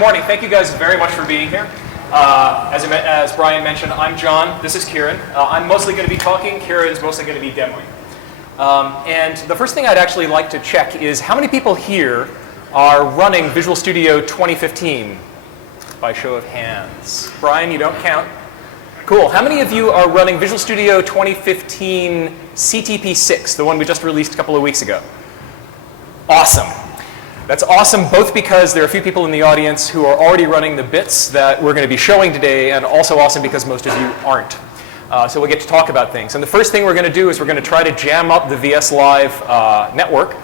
morning. Thank you guys very much for being here. As Brian mentioned, I'm John. This is Kieran. I'm mostly going to be talking. Kieran's mostly going to be demoing. And the first thing I'd actually like to check is how many people here are running Visual Studio 2015? By show of hands. Brian, you don't count. Cool. How many of you are running Visual Studio 2015 CTP6, the one we just released a couple of weeks ago? Awesome. That's awesome both because there are a few people in the audience who are already running the bits that we're going to be showing today, and also awesome because most of you aren't. So we'll get to talk about things. And the first thing we're going to do is we're going to try to jam up the VS Live network.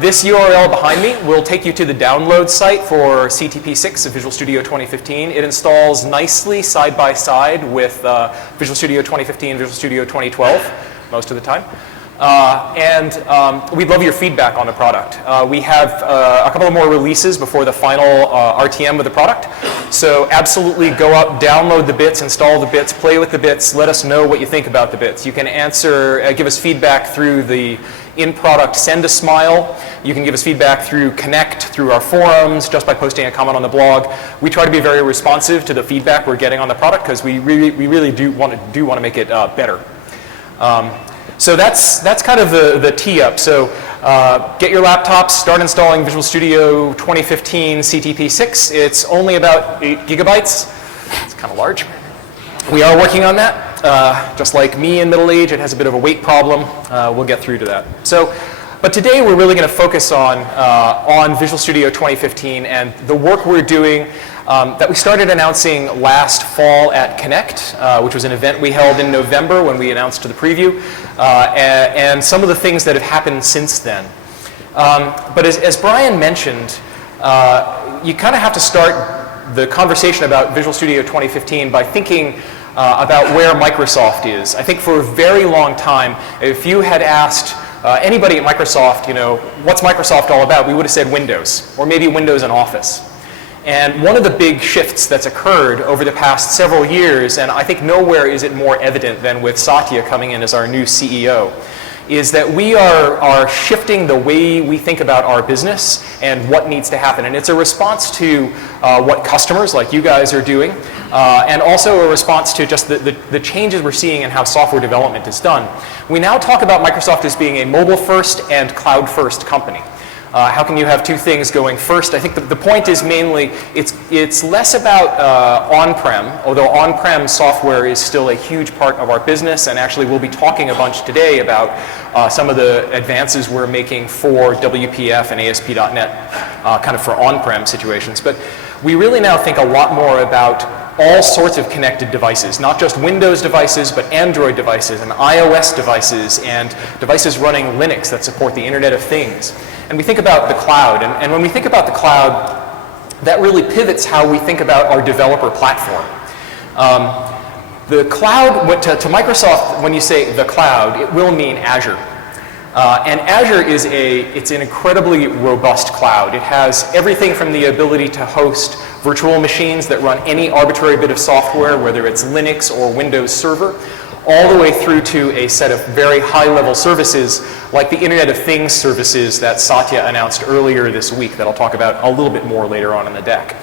This URL behind me will take you to the download site for CTP6 of Visual Studio 2015. It installs nicely side by side with Visual Studio 2015 and Visual Studio 2012 most of the time. We'd love your feedback on the product. We have a couple of more releases before the final RTM of the product. So absolutely go up, download the bits, install the bits, play with the bits, let us know what you think about the bits. You can give us feedback through the in-product Send a Smile. You can give us feedback through Connect, through our forums, just by posting a comment on the blog. We try to be very responsive to the feedback we're getting on the product because we really do want to make it better. So that's kind of the tee up. So get your laptops, start installing Visual Studio 2015 CTP6. It's only about 8 gigabytes. It's kind of large. We are working on that. Just like me in middle age, it has a bit of a weight problem. We'll get through to that. But today we're really going to focus on Visual Studio 2015 and the work we're doing that we started announcing last fall at Connect, which was an event we held in November when we announced the preview, and some of the things that have happened since then. But as Brian mentioned, you kind of have to start the conversation about Visual Studio 2015 by thinking about where Microsoft is. I think for a very long time, if you had asked anybody at Microsoft, what's Microsoft all about, we would have said Windows, or maybe Windows and Office. And one of the big shifts that's occurred over the past several years, and I think nowhere is it more evident than with Satya coming in as our new CEO, is that we are shifting the way we think about our business and what needs to happen. And it's a response to what customers like you guys are doing, and also a response to just the changes we're seeing in how software development is done. We now talk about Microsoft as being a mobile-first and cloud-first company. How can you have two things going first? I think the point is mainly it's less about on-prem, although on-prem software is still a huge part of our business, and actually we'll be talking a bunch today about some of the advances we're making for WPF and ASP.NET kind of for on-prem situations. But we really now think a lot more about all sorts of connected devices, not just Windows devices, but Android devices and iOS devices and devices running Linux that support the Internet of Things. And we think about the cloud, and when we think about the cloud, that really pivots how we think about our developer platform. The cloud, to Microsoft, when you say the cloud, it will mean Azure. And Azure it's an incredibly robust cloud. It has everything from the ability to host virtual machines that run any arbitrary bit of software, whether it's Linux or Windows Server, all the way through to a set of very high-level services like the Internet of Things services that Satya announced earlier this week that I'll talk about a little bit more later on in the deck.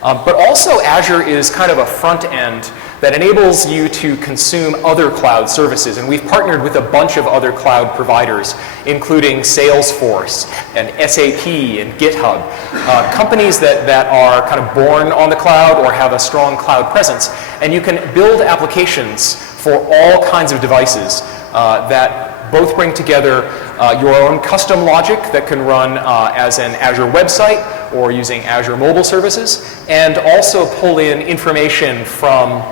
But also Azure is kind of a front end that enables you to consume other cloud services. And we've partnered with a bunch of other cloud providers, including Salesforce and SAP and GitHub, companies that are kind of born on the cloud or have a strong cloud presence. And you can build applications for all kinds of devices that both bring together your own custom logic that can run as an Azure website or using Azure mobile services, and also pull in information from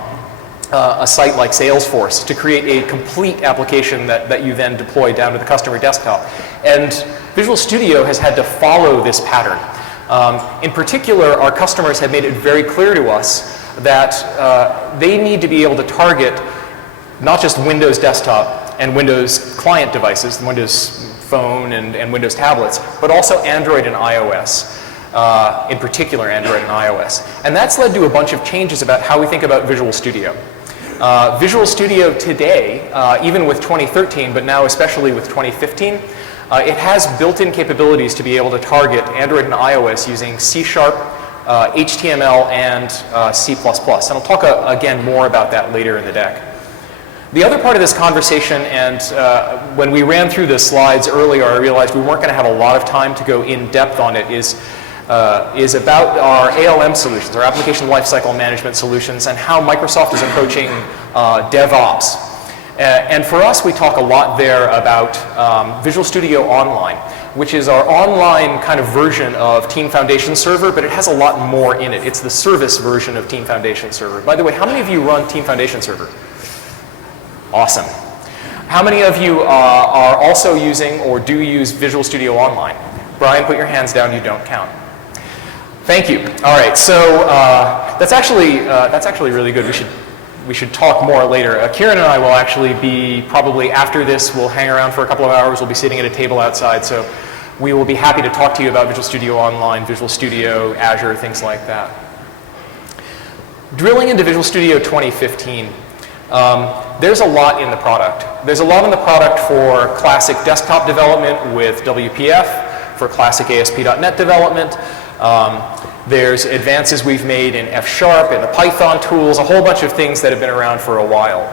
a site like Salesforce to create a complete application that you then deploy down to the customer desktop. And Visual Studio has had to follow this pattern. In particular, our customers have made it very clear to us that they need to be able to target not just Windows desktop and Windows client devices, Windows Phone and Windows tablets, but also Android and iOS. In particular, Android and iOS. And that's led to a bunch of changes about how we think about Visual Studio. Visual Studio today, even with 2013, but now especially with 2015, it has built-in capabilities to be able to target Android and iOS using C# HTML and C++. And I'll talk again more about that later in the deck. The other part of this conversation, and when we ran through the slides earlier, I realized we weren't going to have a lot of time to go in depth on it, is about our ALM solutions, our application lifecycle management solutions, and how Microsoft is approaching DevOps. And for us, we talk a lot there about Visual Studio Online, which is our online kind of version of Team Foundation Server, but it has a lot more in it. It's the service version of Team Foundation Server. By the way, how many of you run Team Foundation Server? Awesome. How many of you are also using or do use Visual Studio Online? Brian, put your hands down, you don't count. Thank you. All right, so that's actually really good. We should talk more later. Kieran and I will actually be, probably after this, we'll hang around for a couple of hours. We'll be sitting at a table outside, so we will be happy to talk to you about Visual Studio Online, Visual Studio, Azure, things like that. Drilling into Visual Studio 2015, there's a lot in the product. There's a lot in the product for classic desktop development with WPF, for classic ASP.NET development. There's advances we've made in F# and the Python tools, a whole bunch of things that have been around for a while.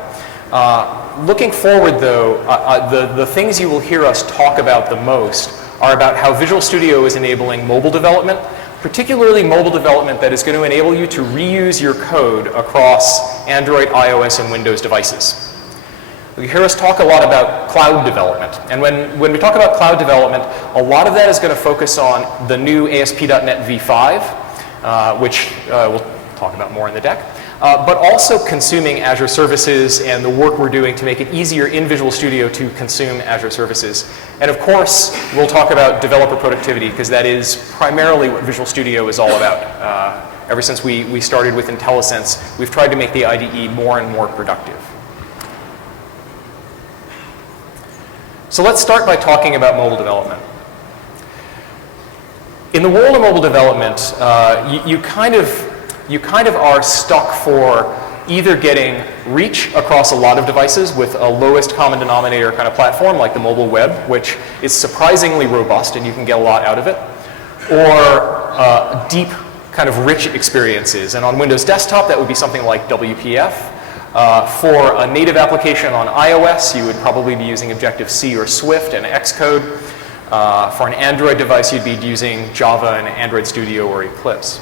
Looking forward, though, the things you will hear us talk about the most are about how Visual Studio is enabling mobile development, particularly mobile development that is going to enable you to reuse your code across Android, iOS, and Windows devices. You hear us talk a lot about cloud development. And when we talk about cloud development, a lot of that is going to focus on the new ASP.NET v5, which we'll talk about more in the deck, but also consuming Azure services and the work we're doing to make it easier in Visual Studio to consume Azure services. And of course, we'll talk about developer productivity, because that is primarily what Visual Studio is all about. Ever since we started with IntelliSense, we've tried to make the IDE more and more productive. So let's start by talking about mobile development. In the world of mobile development, you kind of are stuck for either getting reach across a lot of devices with a lowest common denominator kind of platform like the mobile web, which is surprisingly robust and you can get a lot out of it, or deep kind of rich experiences. And on Windows desktop, that would be something like WPF. For a native application on iOS, you would probably be using Objective-C or Swift and Xcode. For an Android device, you'd be using Java and Android Studio or Eclipse.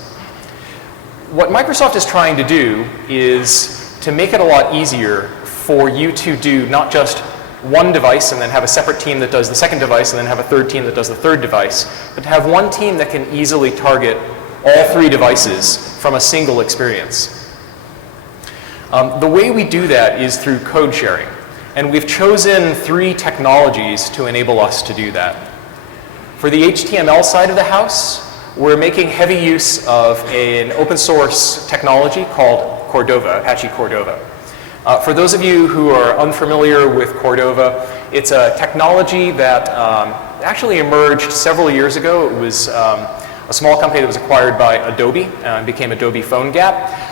What Microsoft is trying to do is to make it a lot easier for you to do not just one device and then have a separate team that does the second device and then have a third team that does the third device, but to have one team that can easily target all three devices from a single experience. The way we do that is through code sharing, and we've chosen 3 technologies to enable us to do that. For the HTML side of the house, we're making heavy use of an open source technology called Cordova, Apache Cordova. For those of you who are unfamiliar with Cordova, it's a technology that actually emerged several years ago. It was a small company that was acquired by Adobe and became Adobe PhoneGap.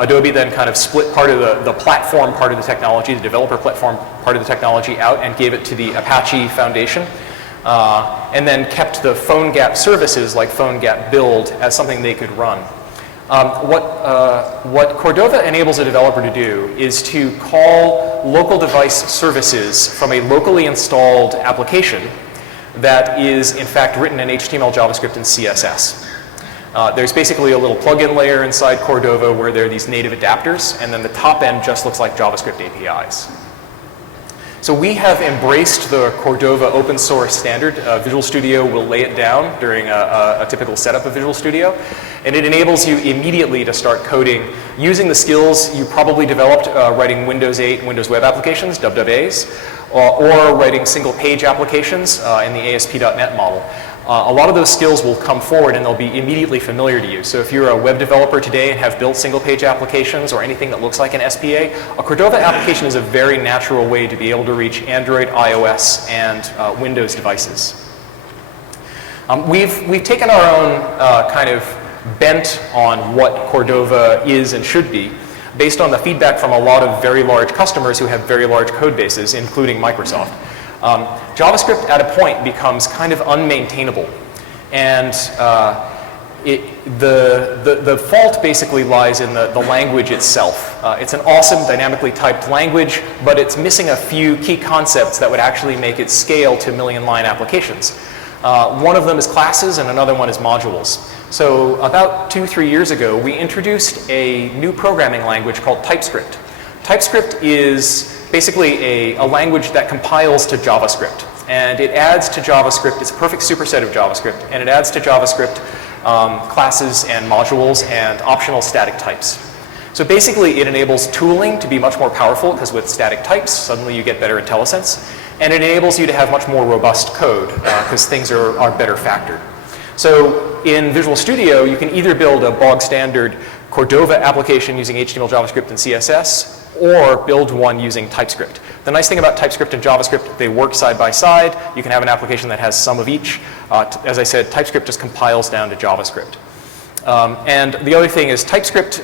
Adobe then kind of split part of the platform part of the technology, the developer platform part of the technology out, and gave it to the Apache Foundation, and then kept the PhoneGap services like PhoneGap Build as something they could run. What Cordova enables a developer to do is to call local device services from a locally installed application that is in fact written in HTML, JavaScript, and CSS. There's basically a little plugin layer inside Cordova where there are these native adapters, and then the top end just looks like JavaScript APIs. So we have embraced the Cordova open source standard. Visual Studio will lay it down during a typical setup of Visual Studio, and it enables you immediately to start coding using the skills you probably developed writing Windows 8 and Windows Web applications, WWAs, or writing single page applications in the ASP.NET model. A lot of those skills will come forward and they'll be immediately familiar to you. So if you're a web developer today and have built single page applications or anything that looks like an SPA, a Cordova application is a very natural way to be able to reach Android, iOS, and Windows devices. We've taken our own kind of bent on what Cordova is and should be based on the feedback from a lot of very large customers who have very large code bases, including Microsoft. JavaScript at a point becomes kind of unmaintainable. And the fault basically lies in the language itself. It's an awesome dynamically typed language, but it's missing a few key concepts that would actually make it scale to million-line applications. One of them is classes, and another one is modules. So about 2-3 years ago, we introduced a new programming language called TypeScript. TypeScript is basically a language that compiles to JavaScript. And it adds to JavaScript, it's a perfect superset of JavaScript, and it adds to JavaScript classes and modules and optional static types. So basically it enables tooling to be much more powerful, because with static types, suddenly you get better IntelliSense. And it enables you to have much more robust code, because things are better factored. So in Visual Studio, you can either build a bog standard Cordova application using HTML, JavaScript, and CSS, or build one using TypeScript. The nice thing about TypeScript and JavaScript, they work side by side. You can have an application that has some of each. As I said, TypeScript just compiles down to JavaScript. And the other thing is TypeScript,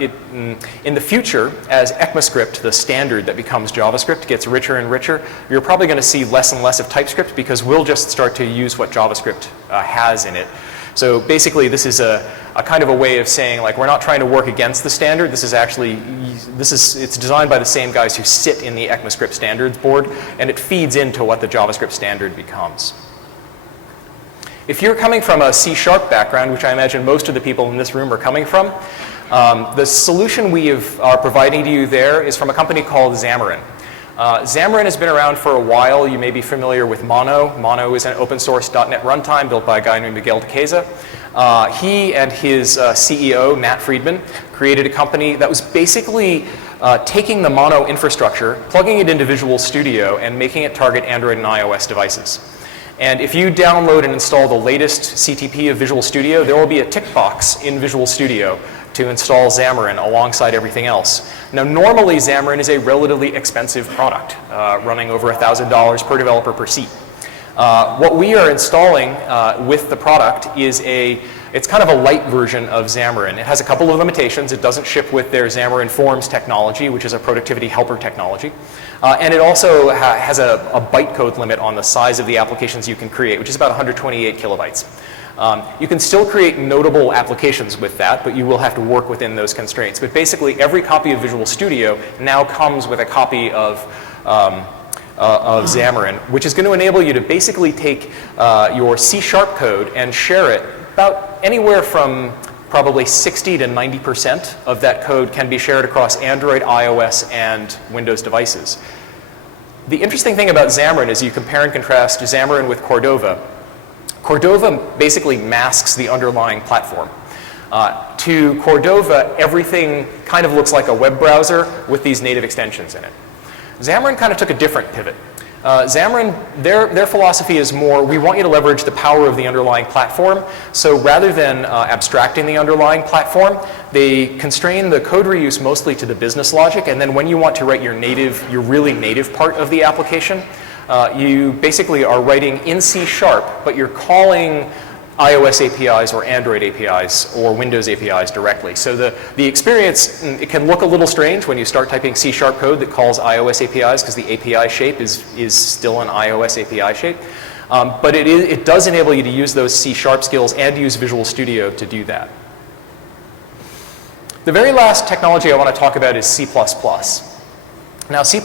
in the future, as ECMAScript, the standard that becomes JavaScript, gets richer and richer, you're probably going to see less and less of TypeScript, because we'll just start to use what JavaScript has in it. So basically, this is a kind of a way of saying, like, we're not trying to work against the standard. This is actually, it's designed by the same guys who sit in the ECMAScript standards board, and it feeds into what the JavaScript standard becomes. If you're coming from a C# background, which I imagine most of the people in this room are coming from, the solution we are providing to you there is from a company called Xamarin. Xamarin has been around for a while. You may be familiar with Mono. Mono is an open source .NET runtime built by a guy named Miguel de Queza. He and his CEO, Nat Friedman, created a company that was basically taking the Mono infrastructure, plugging it into Visual Studio, and making it target Android and iOS devices. And if you download and install the latest CTP of Visual Studio, there will be a tick box in Visual Studio to install Xamarin alongside everything else. Now, normally Xamarin is a relatively expensive product, running over $1,000 per developer per seat. What we are installing with the product is it's kind of a light version of Xamarin. It has a couple of limitations. It doesn't ship with their Xamarin Forms technology, which is a productivity helper technology. And it also has a bytecode limit on the size of the applications you can create, which is about 128 kilobytes. You can still create notable applications with that, but you will have to work within those constraints. But basically, every copy of Visual Studio now comes with a copy of Xamarin, which is going to enable you to basically take your C# code and share it. About anywhere from probably 60 to 90% of that code can be shared across Android, iOS, and Windows devices. The interesting thing about Xamarin is you compare and contrast Xamarin with Cordova. Cordova basically masks the underlying platform. To Cordova, everything kind of looks like a web browser with these native extensions in it. Xamarin kind of took a different pivot. Xamarin, their philosophy is more, we want you to leverage the power of the underlying platform. So rather than abstracting the underlying platform, they constrain the code reuse mostly to the business logic. And then when you want to write your really native part of the application, you basically are writing in C#, but you're calling iOS APIs or Android APIs or Windows APIs directly. So the experience, it can look a little strange when you start typing C# code that calls iOS APIs, because the API shape is still an iOS API shape. But it does enable you to use those C# skills and use Visual Studio to do that. The very last technology I want to talk about is C++. Now, C++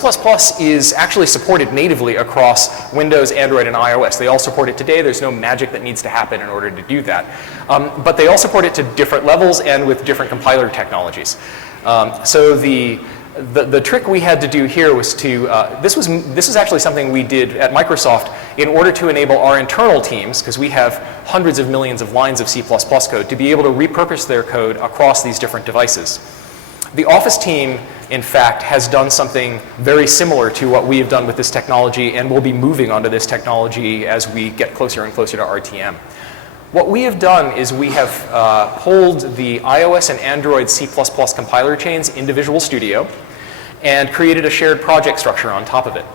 is actually supported natively across Windows, Android, and iOS. They all support it today. There's no magic that needs to happen in order to do that. But they all support it to different levels and with different compiler technologies. So the trick we had to do here was to, this was actually something we did at Microsoft in order to enable our internal teams, because we have hundreds of millions of lines of C++ code, to be able to repurpose their code across these different devices. The Office team, in fact, has done something very similar to what we have done with this technology, and we'll be moving onto this technology as we get closer and closer to RTM. What we have done is we have pulled the iOS and Android C++ compiler chains into Visual Studio and created a shared project structure on top of it.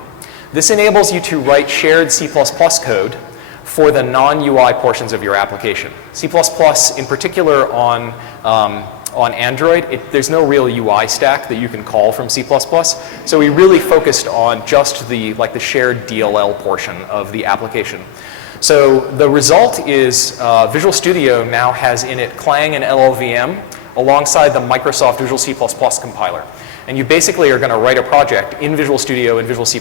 This enables you to write shared C++ code for the non-UI portions of your application. C++ in particular on Android, there's no real UI stack that you can call from C++. So we really focused on just the shared DLL portion of the application. So the result is Visual Studio now has in it Clang and LLVM alongside the Microsoft Visual C++ compiler. And you basically are going to write a project in Visual Studio and Visual C++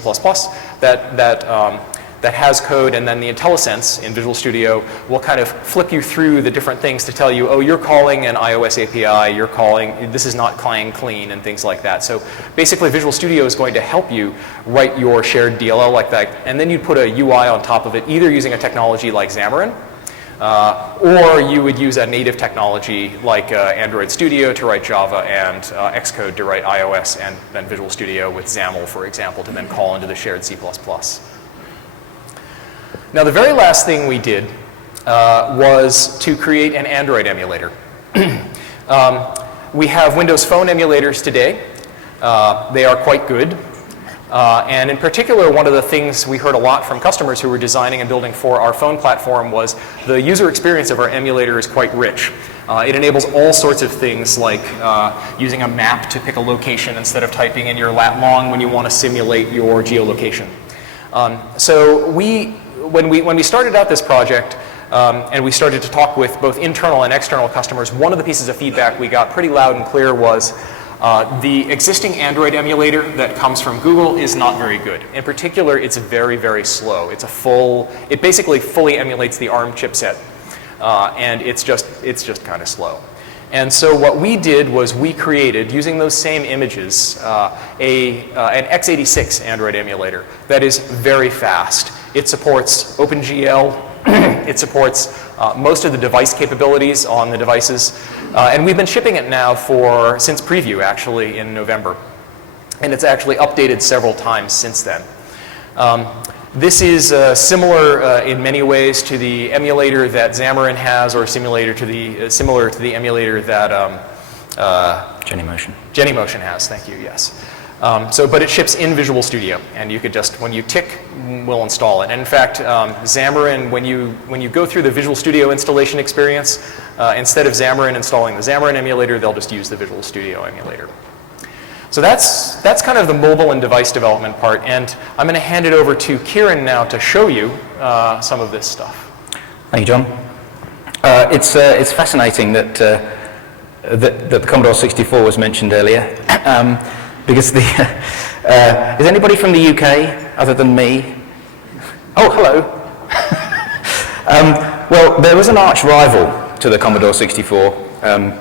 that has code, and then the IntelliSense in Visual Studio will kind of flip you through the different things to tell you, oh, you're calling an iOS API, you're calling, this is not Clang clean, and things like that. So basically Visual Studio is going to help you write your shared DLL like that, and then you'd put a UI on top of it, either using a technology like Xamarin, or you would use a native technology like Android Studio to write Java and Xcode to write iOS, and then Visual Studio with XAML, for example, to then call into the shared C++. Now, the very last thing we did was to create an Android emulator. We have Windows Phone emulators today. They are quite good. And in particular, one of the things we heard a lot from customers who were designing and building for our phone platform was the user experience of our emulator is quite rich. It enables all sorts of things like using a map to pick a location instead of typing in your lat long when you want to simulate your geolocation. So when we started out this project and we started to talk with both internal and external customers, one of the pieces of feedback we got pretty loud and clear was the existing Android emulator that comes from Google is not very good. In particular, it's very, very slow. It basically fully emulates the ARM chipset, and it's just kind of slow. And so what we did was we created, using those same images, an x86 Android emulator that is very fast. It supports OpenGL. It supports most of the device capabilities on the devices. And we've been shipping it now since preview, actually, in November. And it's actually updated several times since then. This is similar in many ways to the emulator that Xamarin has, or similar to the emulator that Genymotion has. Thank you. Yes. But it ships in Visual Studio, and you could just, when you tick, we'll install it. And in fact, Xamarin, when you go through the Visual Studio installation experience, instead of Xamarin installing the Xamarin emulator, they'll just use the Visual Studio emulator. So that's kind of the mobile and device development part, and I'm going to hand it over to Kieran now to show you some of this stuff. Thank you, John. It's fascinating that the Commodore 64 was mentioned earlier. Because is anybody from the UK other than me? Oh, hello. Well, there was an arch rival to the Commodore 64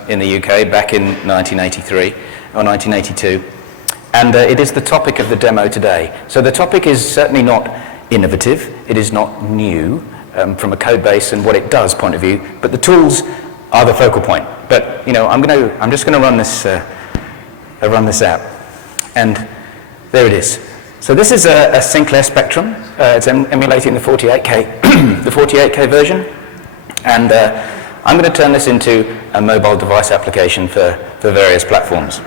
in the UK back in 1983 or 1982, and it is the topic of the demo today. So the topic is certainly not innovative. It is not new from a code base and what it does point of view, but the tools are the focal point. But I'm just going to run this app. And there it is. So this is a Sinclair Spectrum. It's emulating the 48K, the 48K version. And I'm going to turn this into a mobile device application for various platforms.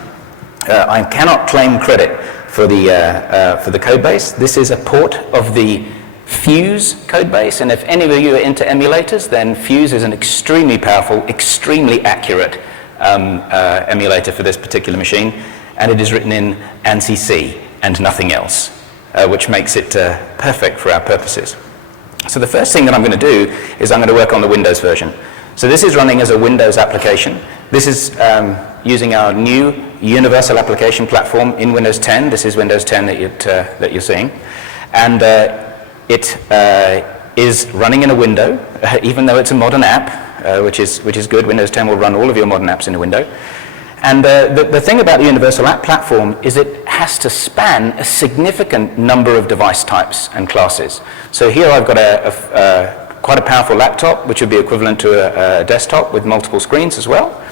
I cannot claim credit for the code base. This is a port of the Fuse code base. And if any of you are into emulators, then Fuse is an extremely powerful, extremely accurate emulator for this particular machine. And it is written in ANSI C and nothing else, which makes it perfect for our purposes. So the first thing that I'm going to do is I'm going to work on the Windows version. So this is running as a Windows application. This is using our new universal application platform in Windows 10. This is Windows 10 that you're seeing. And it is running in a window, even though it's a modern app, which is good. Windows 10 will run all of your modern apps in a window. And the thing about the Universal App Platform is it has to span a significant number of device types and classes. So here I've got quite a powerful laptop, which would be equivalent to a desktop with multiple screens as well,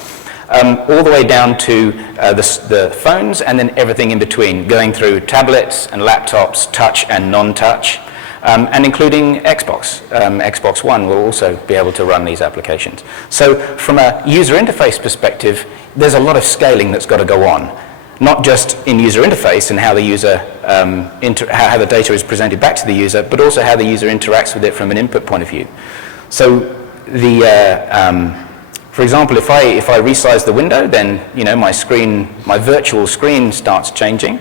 all the way down to the phones and then everything in between, going through tablets and laptops, touch and non-touch, and including Xbox. Xbox One will also be able to run these applications. So from a user interface perspective, there's a lot of scaling that's got to go on, not just in user interface and how the user how the data is presented back to the user, but also how the user interacts with it from an input point of view. So for example, if I resize the window, then my virtual screen starts changing.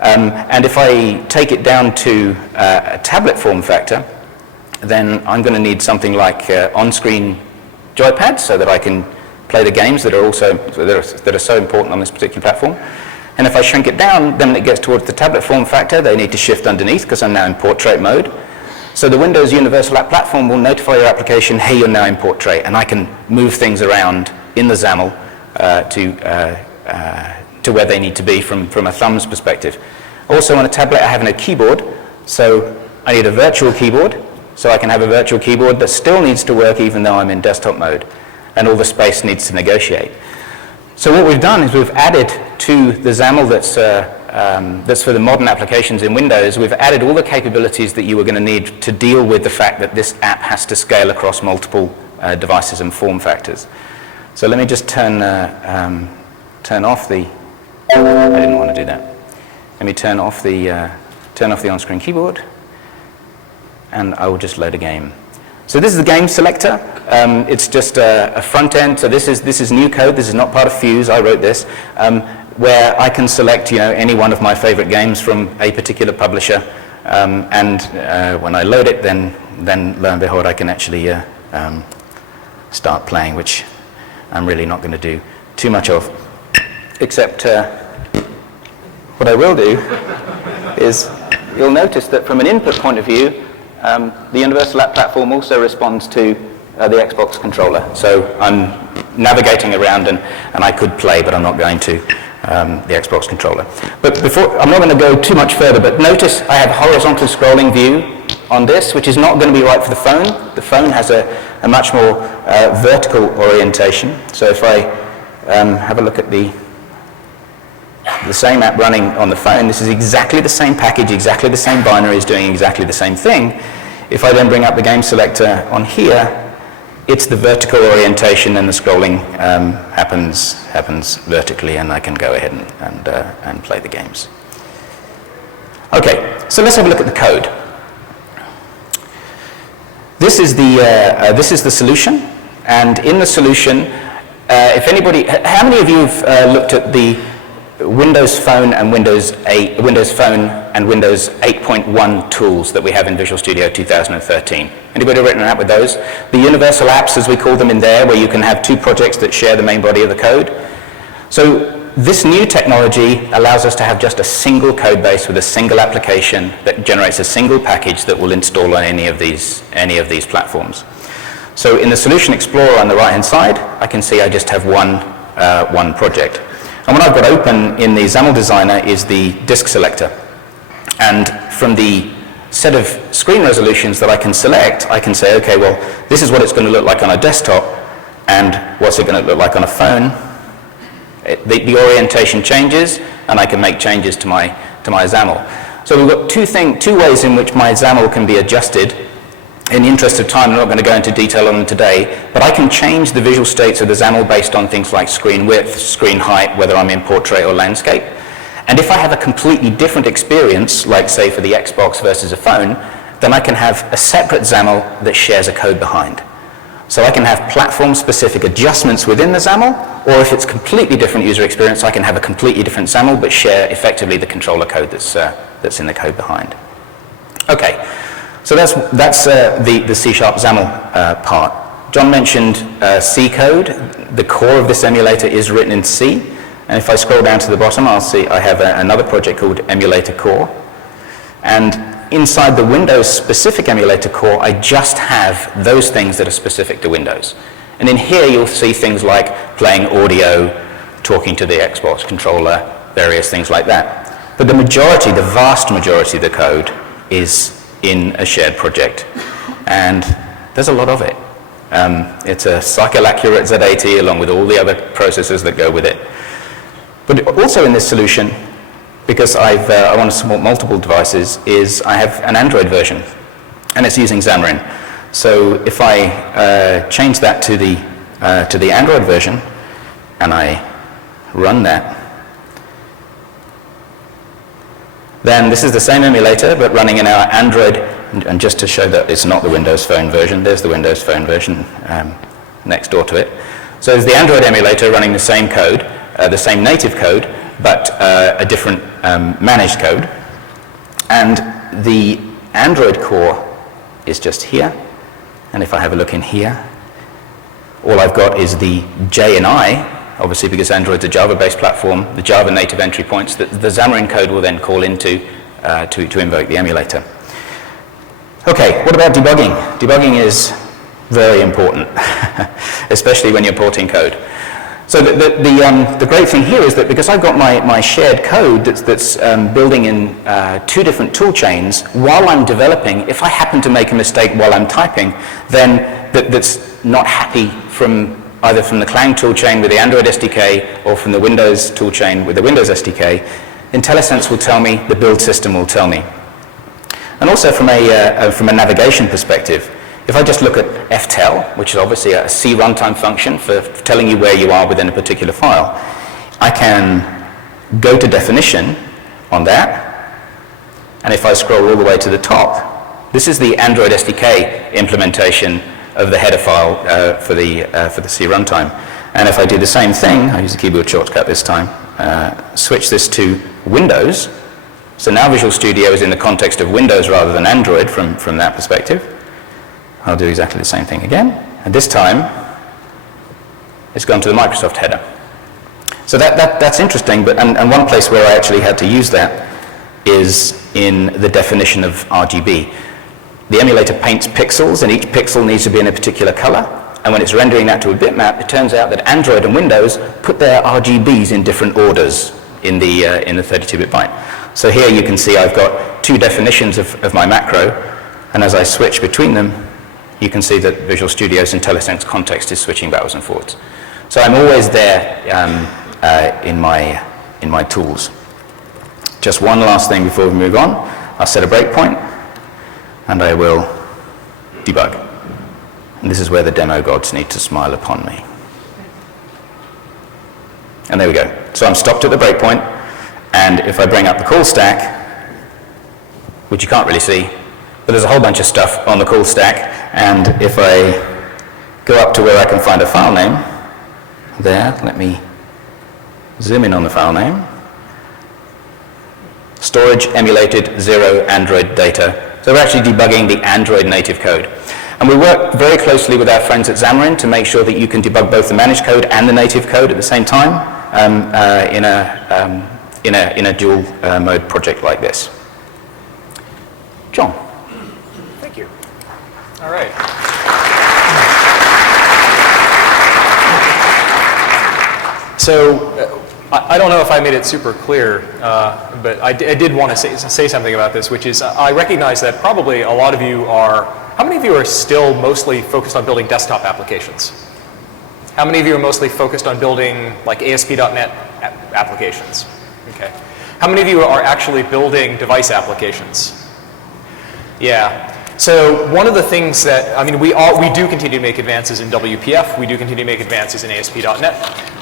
And if I take it down to a tablet form factor, then I'm going to need something like on-screen joypads so that I can play the games that are so important on this particular platform. And if I shrink it down, then when it gets towards the tablet form factor, they need to shift underneath because I'm now in portrait mode. So the Windows Universal App Platform will notify your application, hey, you're now in portrait, and I can move things around in the XAML to where they need to be from a thumb's perspective. Also on a tablet, I have no keyboard, so I need a virtual keyboard, so I can have a virtual keyboard that still needs to work even though I'm in desktop mode, and all the space needs to negotiate. So what we've done is we've added to the XAML that's for the modern applications in Windows, we've added all the capabilities that you were going to need to deal with the fact that this app has to scale across multiple devices and form factors. So let me just turn off the, I didn't want to do that. Let me turn off the on-screen keyboard, and I will just load a game. So this is the game selector. It's just a front end. So this is new code. This is not part of Fuse. I wrote this, where I can select any one of my favorite games from a particular publisher, and when I load it, then lo and behold, I can actually start playing, which I'm really not going to do too much of, except what I will do is you'll notice that from an input point of view, the Universal App Platform also responds to the Xbox controller. So I'm navigating around and I could play, but I'm not going to the Xbox controller. But I'm not going to go too much further, but notice I have horizontal scrolling view on this, which is not going to be right for the phone. The phone has a much more vertical orientation. So if I have a look at the same app running on the phone, this is exactly the same package, exactly the same binaries, doing exactly the same thing. If I then bring up the game selector on here, it's the vertical orientation, and the scrolling happens vertically, and I can go ahead and play the games. Okay, so let's have a look at the code. This is the solution, and in the solution, if anybody, how many of you have looked at the Windows Phone and Windows 8.1 tools that we have in Visual Studio 2013? Anybody written an app with those? The universal apps, as we call them in there, where you can have two projects that share the main body of the code. So this new technology allows us to have just a single code base with a single application that generates a single package that will install on any of these platforms. So in the Solution Explorer on the right-hand side, I can see I just have one project. And what I've got open in the XAML Designer is the disk selector. And from the set of screen resolutions that I can select, I can say, okay, well, this is what it's going to look like on a desktop, and what's it going to look like on a phone. The orientation changes, and I can make changes to my XAML. So we've got two ways in which my XAML can be adjusted. In the interest of time, I'm not going to go into detail on them today, but I can change the visual states of the XAML based on things like screen width, screen height, whether I'm in portrait or landscape. And if I have a completely different experience, like say for the Xbox versus a phone, then I can have a separate XAML that shares a code behind. So I can have platform-specific adjustments within the XAML, or if it's completely different user experience, I can have a completely different XAML but share effectively the controller code that's in the code behind. Okay. So that's the C# XAML part. John mentioned C code. The core of this emulator is written in C. And if I scroll down to the bottom, I'll see I have another project called Emulator Core. And inside the Windows-specific Emulator Core, I just have those things that are specific to Windows. And in here, you'll see things like playing audio, talking to the Xbox controller, various things like that. But the vast majority of the code is in a shared project, and there's a lot of it. It's a cycle-accurate Z80 along with all the other processors that go with it. But also in this solution, because I want to support multiple devices, is I have an Android version, and it's using Xamarin. So if I change that to the Android version, and I run that, then this is the same emulator, but running in our Android, and just to show that it's not the Windows Phone version, there's the Windows Phone version next door to it. So it's the Android emulator running the same code, the same native code, but a different managed code. And the Android core is just here. And if I have a look in here, all I've got is the J and I, obviously because Android's a Java-based platform, the Java native entry points that the Xamarin Code will then call into to invoke the emulator. Okay, what about debugging? Debugging is very important, especially when you're porting code. So the great thing here is that because I've got my shared code that's building in two different tool chains, while I'm developing, if I happen to make a mistake while I'm typing, then that's not happy from either from the Clang tool chain with the Android SDK or from the Windows tool chain with the Windows SDK, IntelliSense will tell me, the build system will tell me. And also from a navigation perspective, if I just look at ftell, which is obviously a C runtime function for telling you where you are within a particular file, I can go to definition on that, and if I scroll all the way to the top, this is the Android SDK implementation of the header file for the C runtime. And if I do the same thing, I use the keyboard shortcut this time, switch this to Windows, so now Visual Studio is in the context of Windows rather than Android from that perspective. I'll do exactly the same thing again, and this time it's gone to the Microsoft header. So that's interesting, but and one place where I actually had to use that is in the definition of RGB. The emulator paints pixels, and each pixel needs to be in a particular color, and when it's rendering that to a bitmap, it turns out that Android and Windows put their RGBs in different orders in the 32-bit byte. So here you can see I've got two definitions of my macro, and as I switch between them, you can see that Visual Studio's IntelliSense context is switching backwards and forwards. So I'm always there in my tools. Just one last thing before we move on. I'll set a breakpoint, and I will debug. And this is where the demo gods need to smile upon me. And there we go. So I'm stopped at the breakpoint, and if I bring up the call stack, which you can't really see, but there's a whole bunch of stuff on the call stack, and if I go up to where I can find a file name, there, let me zoom in on the file name. Storage emulated 0 Android data. So we're actually debugging the Android native code. And we work very closely with our friends at Xamarin to make sure that you can debug both the managed code and the native code at the same time in a dual mode project like this. John. Thank you. All right. So I don't know if I made it super clear, but I did want to say something about this, which is I recognize that probably a lot of you are, how many of you are still mostly focused on building desktop applications? How many of you are mostly focused on building like ASP.NET applications? Okay. How many of you are actually building device applications? Yeah. So one of the things that, I mean, we do continue to make advances in WPF. We do continue to make advances in ASP.NET.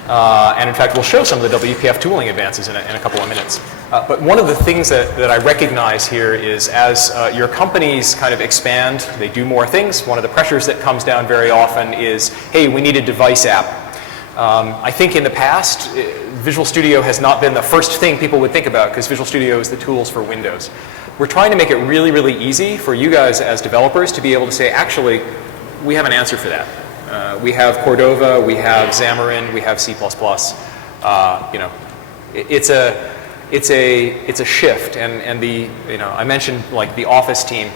And in fact, we'll show some of the WPF tooling advances in a couple of minutes. But one of the things that I recognize here is as your companies kind of expand, they do more things. One of the pressures that comes down very often is, hey, we need a device app. I think in the past, Visual Studio has not been the first thing people would think about because Visual Studio is the tools for Windows. We're trying to make it really, really easy for you guys as developers to be able to say, actually, we have an answer for that. We have Cordova, we have Xamarin, we have C++. You know, it's a shift, and the I mentioned like the Office team,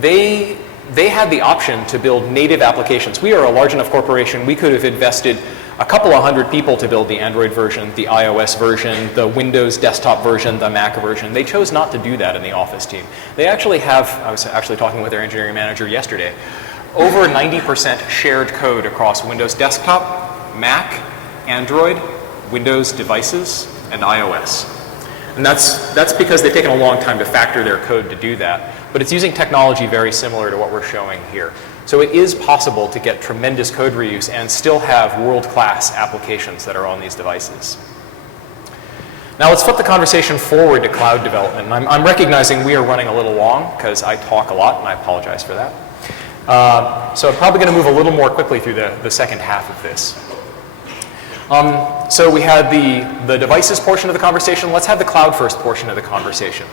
they had the option to build native applications. We are a large enough corporation, we could have invested a couple of hundred people to build the Android version, the iOS version, the Windows desktop version, the Mac version. They chose not to do that in the Office team. They actually have, I was actually talking with their engineering manager yesterday, over 90% shared code across Windows desktop, Mac, Android, Windows devices, and iOS. And that's because they've taken a long time to factor their code to do that. But it's using technology very similar to what we're showing here. So it is possible to get tremendous code reuse and still have world-class applications that are on these devices. Now let's flip the conversation forward to cloud development. And I'm recognizing we are running a little long because I talk a lot, and I apologize for that. So I'm probably going to move a little more quickly through the second half of this. So we had the devices portion of the conversation. Let's have the cloud first portion of the conversation.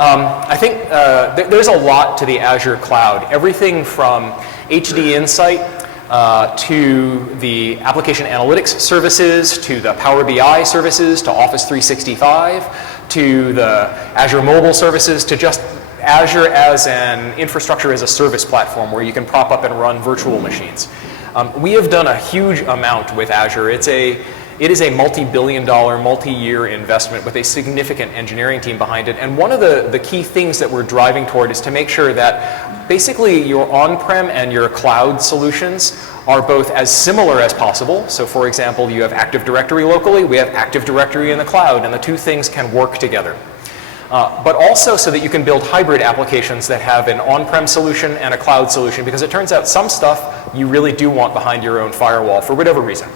I think there's a lot to the Azure cloud. Everything from HD Insight to the application analytics services, to the Power BI services, to Office 365, to the Azure mobile services, to just Azure as an infrastructure as a service platform where you can prop up and run virtual machines. We have done a huge amount with Azure. It is a multi-billion-dollar, multi-year investment with a significant engineering team behind it. And one of the key things that we're driving toward is to make sure that basically your on-prem and your cloud solutions are both as similar as possible. So for example, you have Active Directory locally, we have Active Directory in the cloud, and the two things can work together. But also so that you can build hybrid applications that have an on-prem solution and a cloud solution, because it turns out some stuff you really do want behind your own firewall for whatever reason.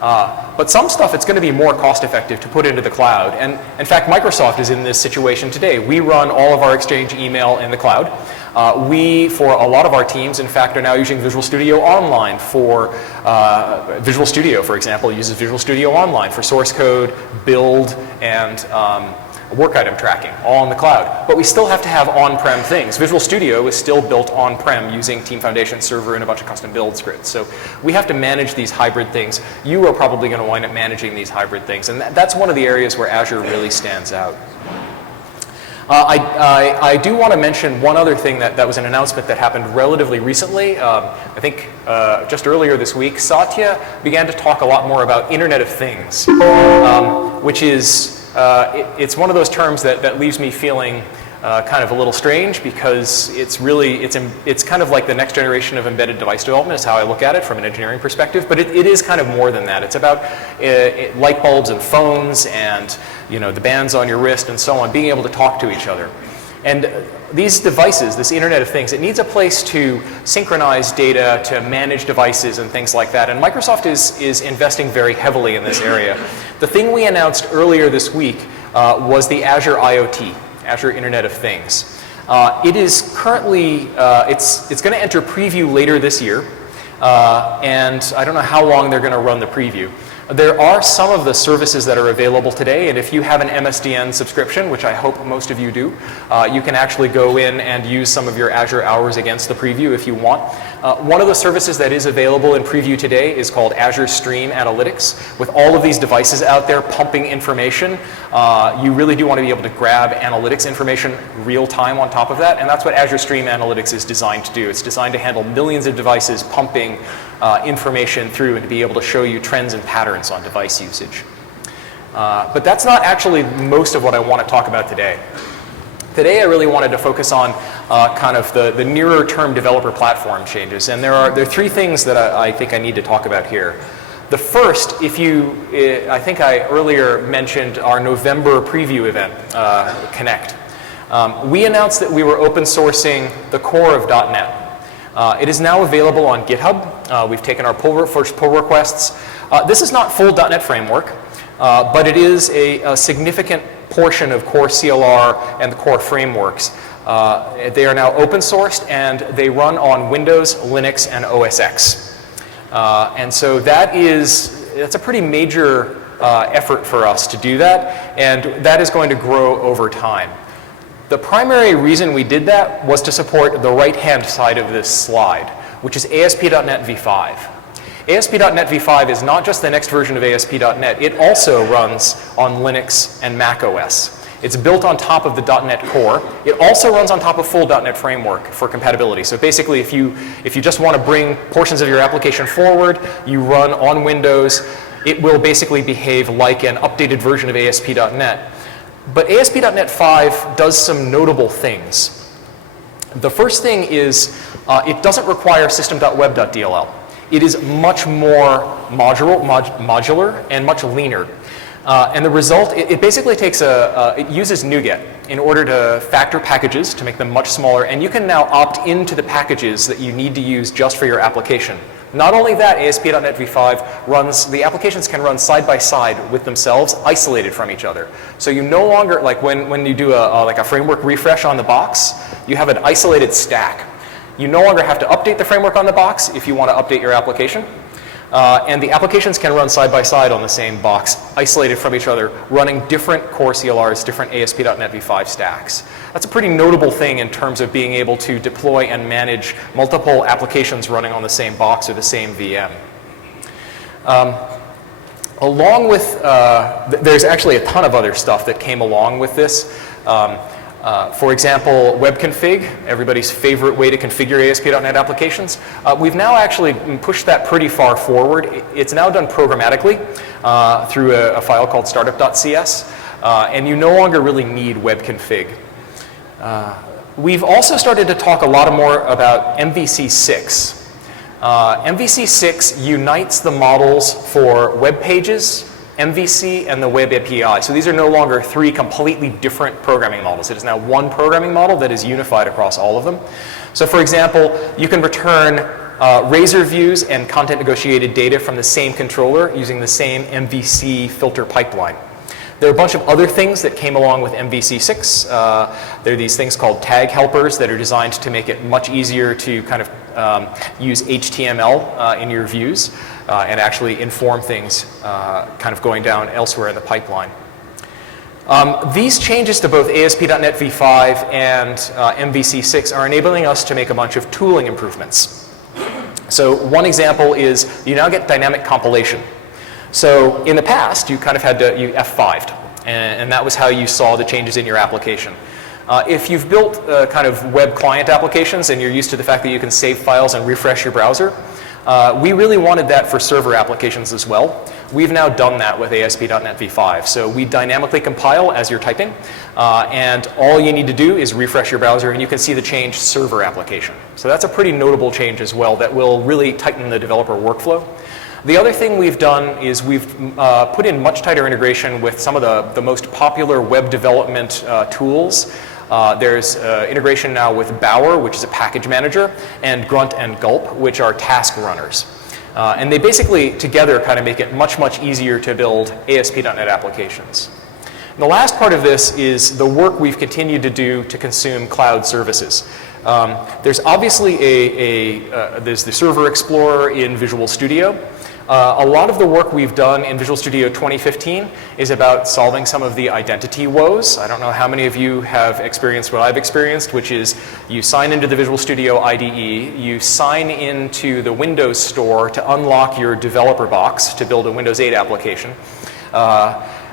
But some stuff, it's going to be more cost-effective to put into the cloud. And in fact, Microsoft is in this situation today. We run all of our Exchange email in the cloud. We, for a lot of our teams, in fact, are now using Visual Studio Online for, Visual Studio, for example, uses Visual Studio Online for source code, build, and work item tracking, all in the cloud. But we still have to have on-prem things. Visual Studio is still built on-prem using Team Foundation Server and a bunch of custom build scripts. So we have to manage these hybrid things. You are probably going to wind up managing these hybrid things. And that's one of the areas where Azure really stands out. I do want to mention one other thing that was an announcement that happened relatively recently. I think just earlier this week, Satya began to talk a lot more about Internet of Things, which is it's one of those terms that leaves me feeling kind of a little strange, because it's kind of like the next generation of embedded device development is how I look at it from an engineering perspective, but it is kind of more than that. It's about light bulbs and phones and the bands on your wrist and so on, being able to talk to each other. And these devices, this Internet of Things, it needs a place to synchronize data, to manage devices and things like that. And Microsoft is investing very heavily in this area. The thing we announced earlier this week was the Azure IoT, Azure Internet of Things. It is currently, it's going to enter preview later this year. And I don't know how long they're going to run the preview. There are some of the services that are available today, and if you have an MSDN subscription, which I hope most of you do, you can actually go in and use some of your Azure hours against the preview if you want. One of the services that is available in preview today is called Azure Stream Analytics. With all of these devices out there pumping information, you really do want to be able to grab analytics information real time on top of that, and that's what Azure Stream Analytics is designed to do. It's designed to handle millions of devices pumping information through and to be able to show you trends and patterns on device usage. But that's not actually most of what I want to talk about today. Today I really wanted to focus on kind of the nearer term developer platform changes, and there are three things that I think I need to talk about here. The first, I think I earlier mentioned our November preview event, Connect. We announced that we were open sourcing the core of .NET. It is now available on GitHub. We've taken our first pull requests. This is not full .NET framework, but it is a significant portion of core CLR and the core frameworks. They are now open sourced, and they run on Windows, Linux, and OS X. And so that's a pretty major effort for us to do that, and that is going to grow over time. The primary reason we did that was to support the right-hand side of this slide, which is ASP.NET v5. ASP.NET v5 is not just the next version of ASP.NET, it also runs on Linux and Mac OS. It's built on top of the .NET Core. It also runs on top of full .NET Framework for compatibility. So basically, if you just want to bring portions of your application forward, you run on Windows, it will basically behave like an updated version of ASP.NET. But ASP.NET 5 does some notable things. The first thing is it doesn't require system.web.dll. It is much more modular and much leaner. And the result, it basically takes it uses NuGet in order to factor packages to make them much smaller, and you can now opt into the packages that you need to use just for your application. Not only that, ASP.NET v5 runs, the applications can run side by side with themselves, isolated from each other. So you no longer, like when you do like a framework refresh on the box, you have an isolated stack. You no longer have to update the framework on the box if you want to update your application. And the applications can run side by side on the same box, isolated from each other, running different core CLRs, different ASP.NET v5 stacks. That's a pretty notable thing in terms of being able to deploy and manage multiple applications running on the same box or the same VM. Along with, there's actually a ton of other stuff that came along with this. For example, web config, everybody's favorite way to configure ASP.NET applications. We've now actually pushed that pretty far forward. It's now done programmatically through a file called startup.cs, and you no longer really need web config. We've also started to talk a lot more about MVC6. MVC6 unites the models for web pages, MVC, and the web API. So these are no longer three completely different programming models. It is now one programming model that is unified across all of them. So for example, you can return Razor views and content negotiated data from the same controller using the same MVC filter pipeline. There are a bunch of other things that came along with MVC6. There are these things called tag helpers that are designed to make it much easier to kind of use HTML in your views and actually inform things kind of going down elsewhere in the pipeline. These changes to both ASP.NET v5 and MVC6 are enabling us to make a bunch of tooling improvements. So one example is you now get dynamic compilation. So in the past, you kind of had to, you F5'd, and that was how you saw the changes in your application. If you've built kind of web client applications and you're used to the fact that you can save files and refresh your browser, we really wanted that for server applications as well. We've now done that with ASP.NET v5. So we dynamically compile as you're typing, and all you need to do is refresh your browser and you can see the changed server application. So that's a pretty notable change as well that will really tighten the developer workflow. The other thing we've done is we've put in much tighter integration with some of the most popular web development tools. There's integration now with Bower, which is a package manager, and Grunt and Gulp, which are task runners. And they basically together kind of make it much, much easier to build ASP.NET applications. And the last part of this is the work we've continued to do to consume cloud services. There's obviously there's the Server Explorer in Visual Studio. A lot of the work we've done in Visual Studio 2015 is about solving some of the identity woes. I don't know how many of you have experienced what I've experienced, which is you sign into the Visual Studio IDE, you sign into the Windows Store to unlock your developer box to build a Windows 8 application,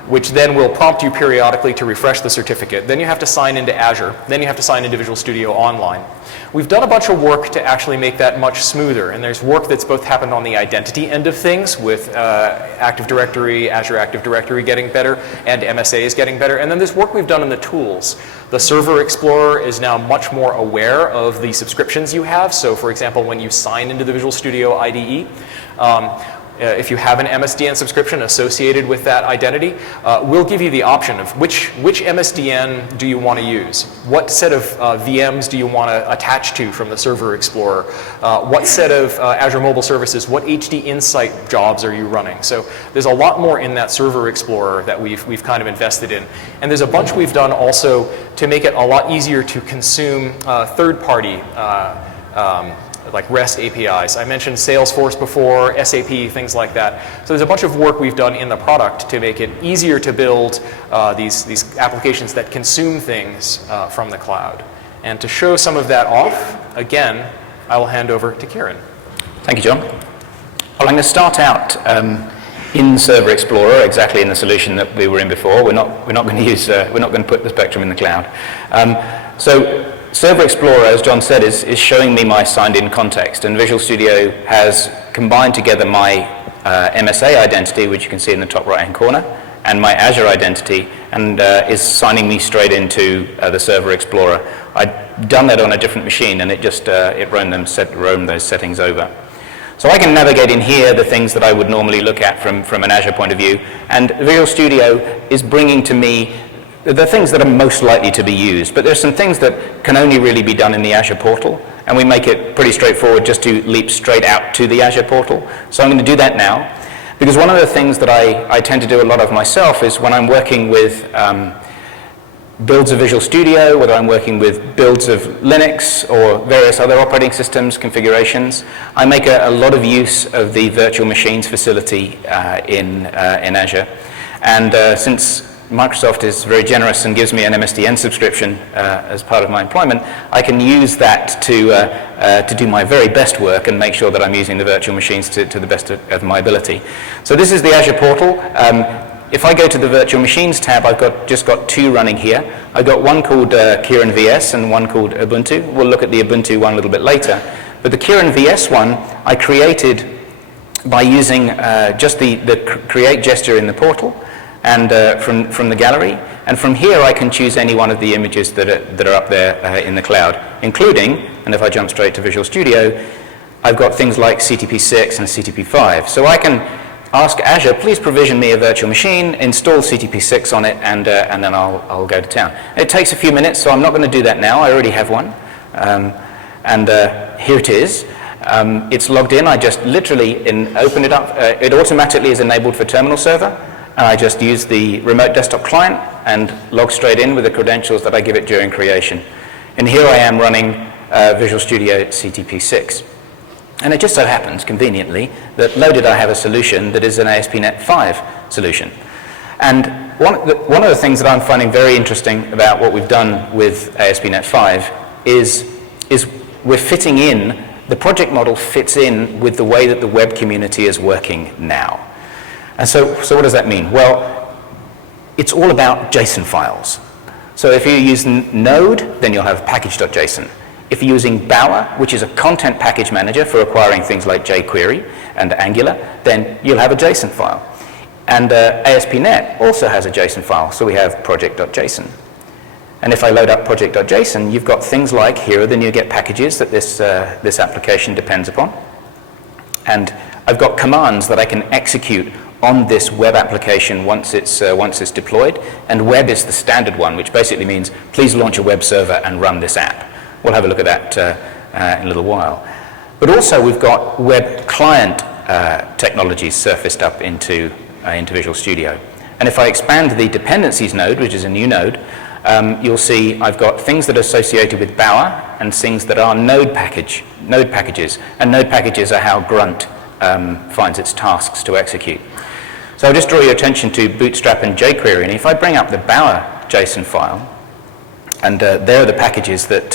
which then will prompt you periodically to refresh the certificate. Then you have to sign into Azure. Then you have to sign into Visual Studio Online. We've done a bunch of work to actually make that much smoother, and there's work that's both happened on the identity end of things with Active Directory, Azure Active Directory getting better, and MSA is getting better, and then there's work we've done in the tools. The Server Explorer is now much more aware of the subscriptions you have, so for example, when you sign into the Visual Studio IDE, if you have an MSDN subscription associated with that identity, we'll give you the option of which MSDN do you want to use? What set of VMs do you want to attach to from the Server Explorer? What set of Azure Mobile Services, what HD Insight jobs are you running? So there's a lot more in that Server Explorer that we've kind of invested in. And there's a bunch we've done also to make it a lot easier to consume third-party like REST APIs. I mentioned Salesforce before, SAP, things like that. So there's a bunch of work we've done in the product to make it easier to build these applications that consume things from the cloud. And to show some of that off, again, I will hand over to Kieran. Thank you, John. Well, I'm going to start out in Server Explorer, exactly in the solution that we were in before. We're not going to use, we're not going to put the Spectrum in the cloud. So Server Explorer, as John said, is showing me my signed-in context, and Visual Studio has combined together my MSA identity, which you can see in the top right-hand corner, and my Azure identity, and is signing me straight into the Server Explorer. I'd done that on a different machine, and it just roamed those settings over. So I can navigate in here the things that I would normally look at from an Azure point of view, and Visual Studio is bringing to me the things that are most likely to be used, but there's some things that can only really be done in the Azure portal, and we make it pretty straightforward just to leap straight out to the Azure portal. So I'm going to do that now, because one of the things that I tend to do a lot of myself is when I'm working with builds of Visual Studio, whether I'm working with builds of Linux or various other operating systems configurations. I make a lot of use of the virtual machines facility in Azure. And since Microsoft is very generous and gives me an MSDN subscription as part of my employment, I can use that to do my very best work and make sure that I'm using the virtual machines to the best of my ability. So this is the Azure portal. If I go to the Virtual Machines tab, I've just got two running here. I've got one called Kieran VS and one called Ubuntu. We'll look at the Ubuntu one a little bit later. But the Kieran VS one I created by using just the create gesture in the portal and from the gallery. And from here I can choose any one of the images that are up there in the cloud, including, and if I jump straight to Visual Studio, I've got things like CTP6 and CTP5. So I can ask Azure, please provision me a virtual machine, install CTP6 on it, and then I'll go to town. It takes a few minutes, so I'm not going to do that now. I already have one. Here it is. It's logged in. I just literally open it up. It automatically is enabled for terminal server, and I just use the remote desktop client and log straight in with the credentials that I give it during creation. And here I am running Visual Studio CTP6. And it just so happens, conveniently, that loaded I have a solution that is an ASP.NET 5 solution. And one of the things that I'm finding very interesting about what we've done with ASP.NET 5 is we're fitting in, the project model fits in with the way that the web community is working now. And so what does that mean? Well, it's all about JSON files. So if you use Node, then you'll have package.json. If you're using Bower, which is a content package manager for acquiring things like jQuery and Angular, then you'll have a JSON file. And ASP.NET also has a JSON file, so we have project.json. And if I load up project.json, you've got things like, here are the NuGet packages that this application depends upon. And I've got commands that I can execute on this web application once it's deployed. And web is the standard one, which basically means, please launch a web server and run this app. We'll have a look at that in a little while. But also we've got web client technologies surfaced up into Visual Studio. And if I expand the dependencies node, which is a new node, you'll see I've got things that are associated with Bower and things that are node packages. And node packages are how Grunt finds its tasks to execute. So I'll just draw your attention to Bootstrap and jQuery. And if I bring up the Bower JSON file, and there are the packages that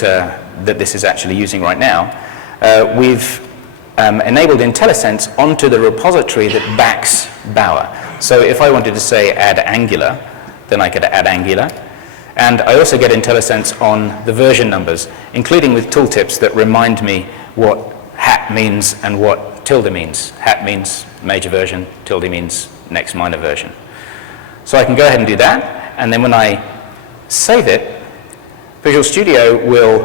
this is actually using right now. We've enabled IntelliSense onto the repository that backs Bower. So if I wanted to say add Angular, then I could add Angular. And I also get IntelliSense on the version numbers, including with tooltips that remind me what hat means and what tilde means. Hat means major version, tilde means next minor version. So I can go ahead and do that, and then when I save it, Visual Studio will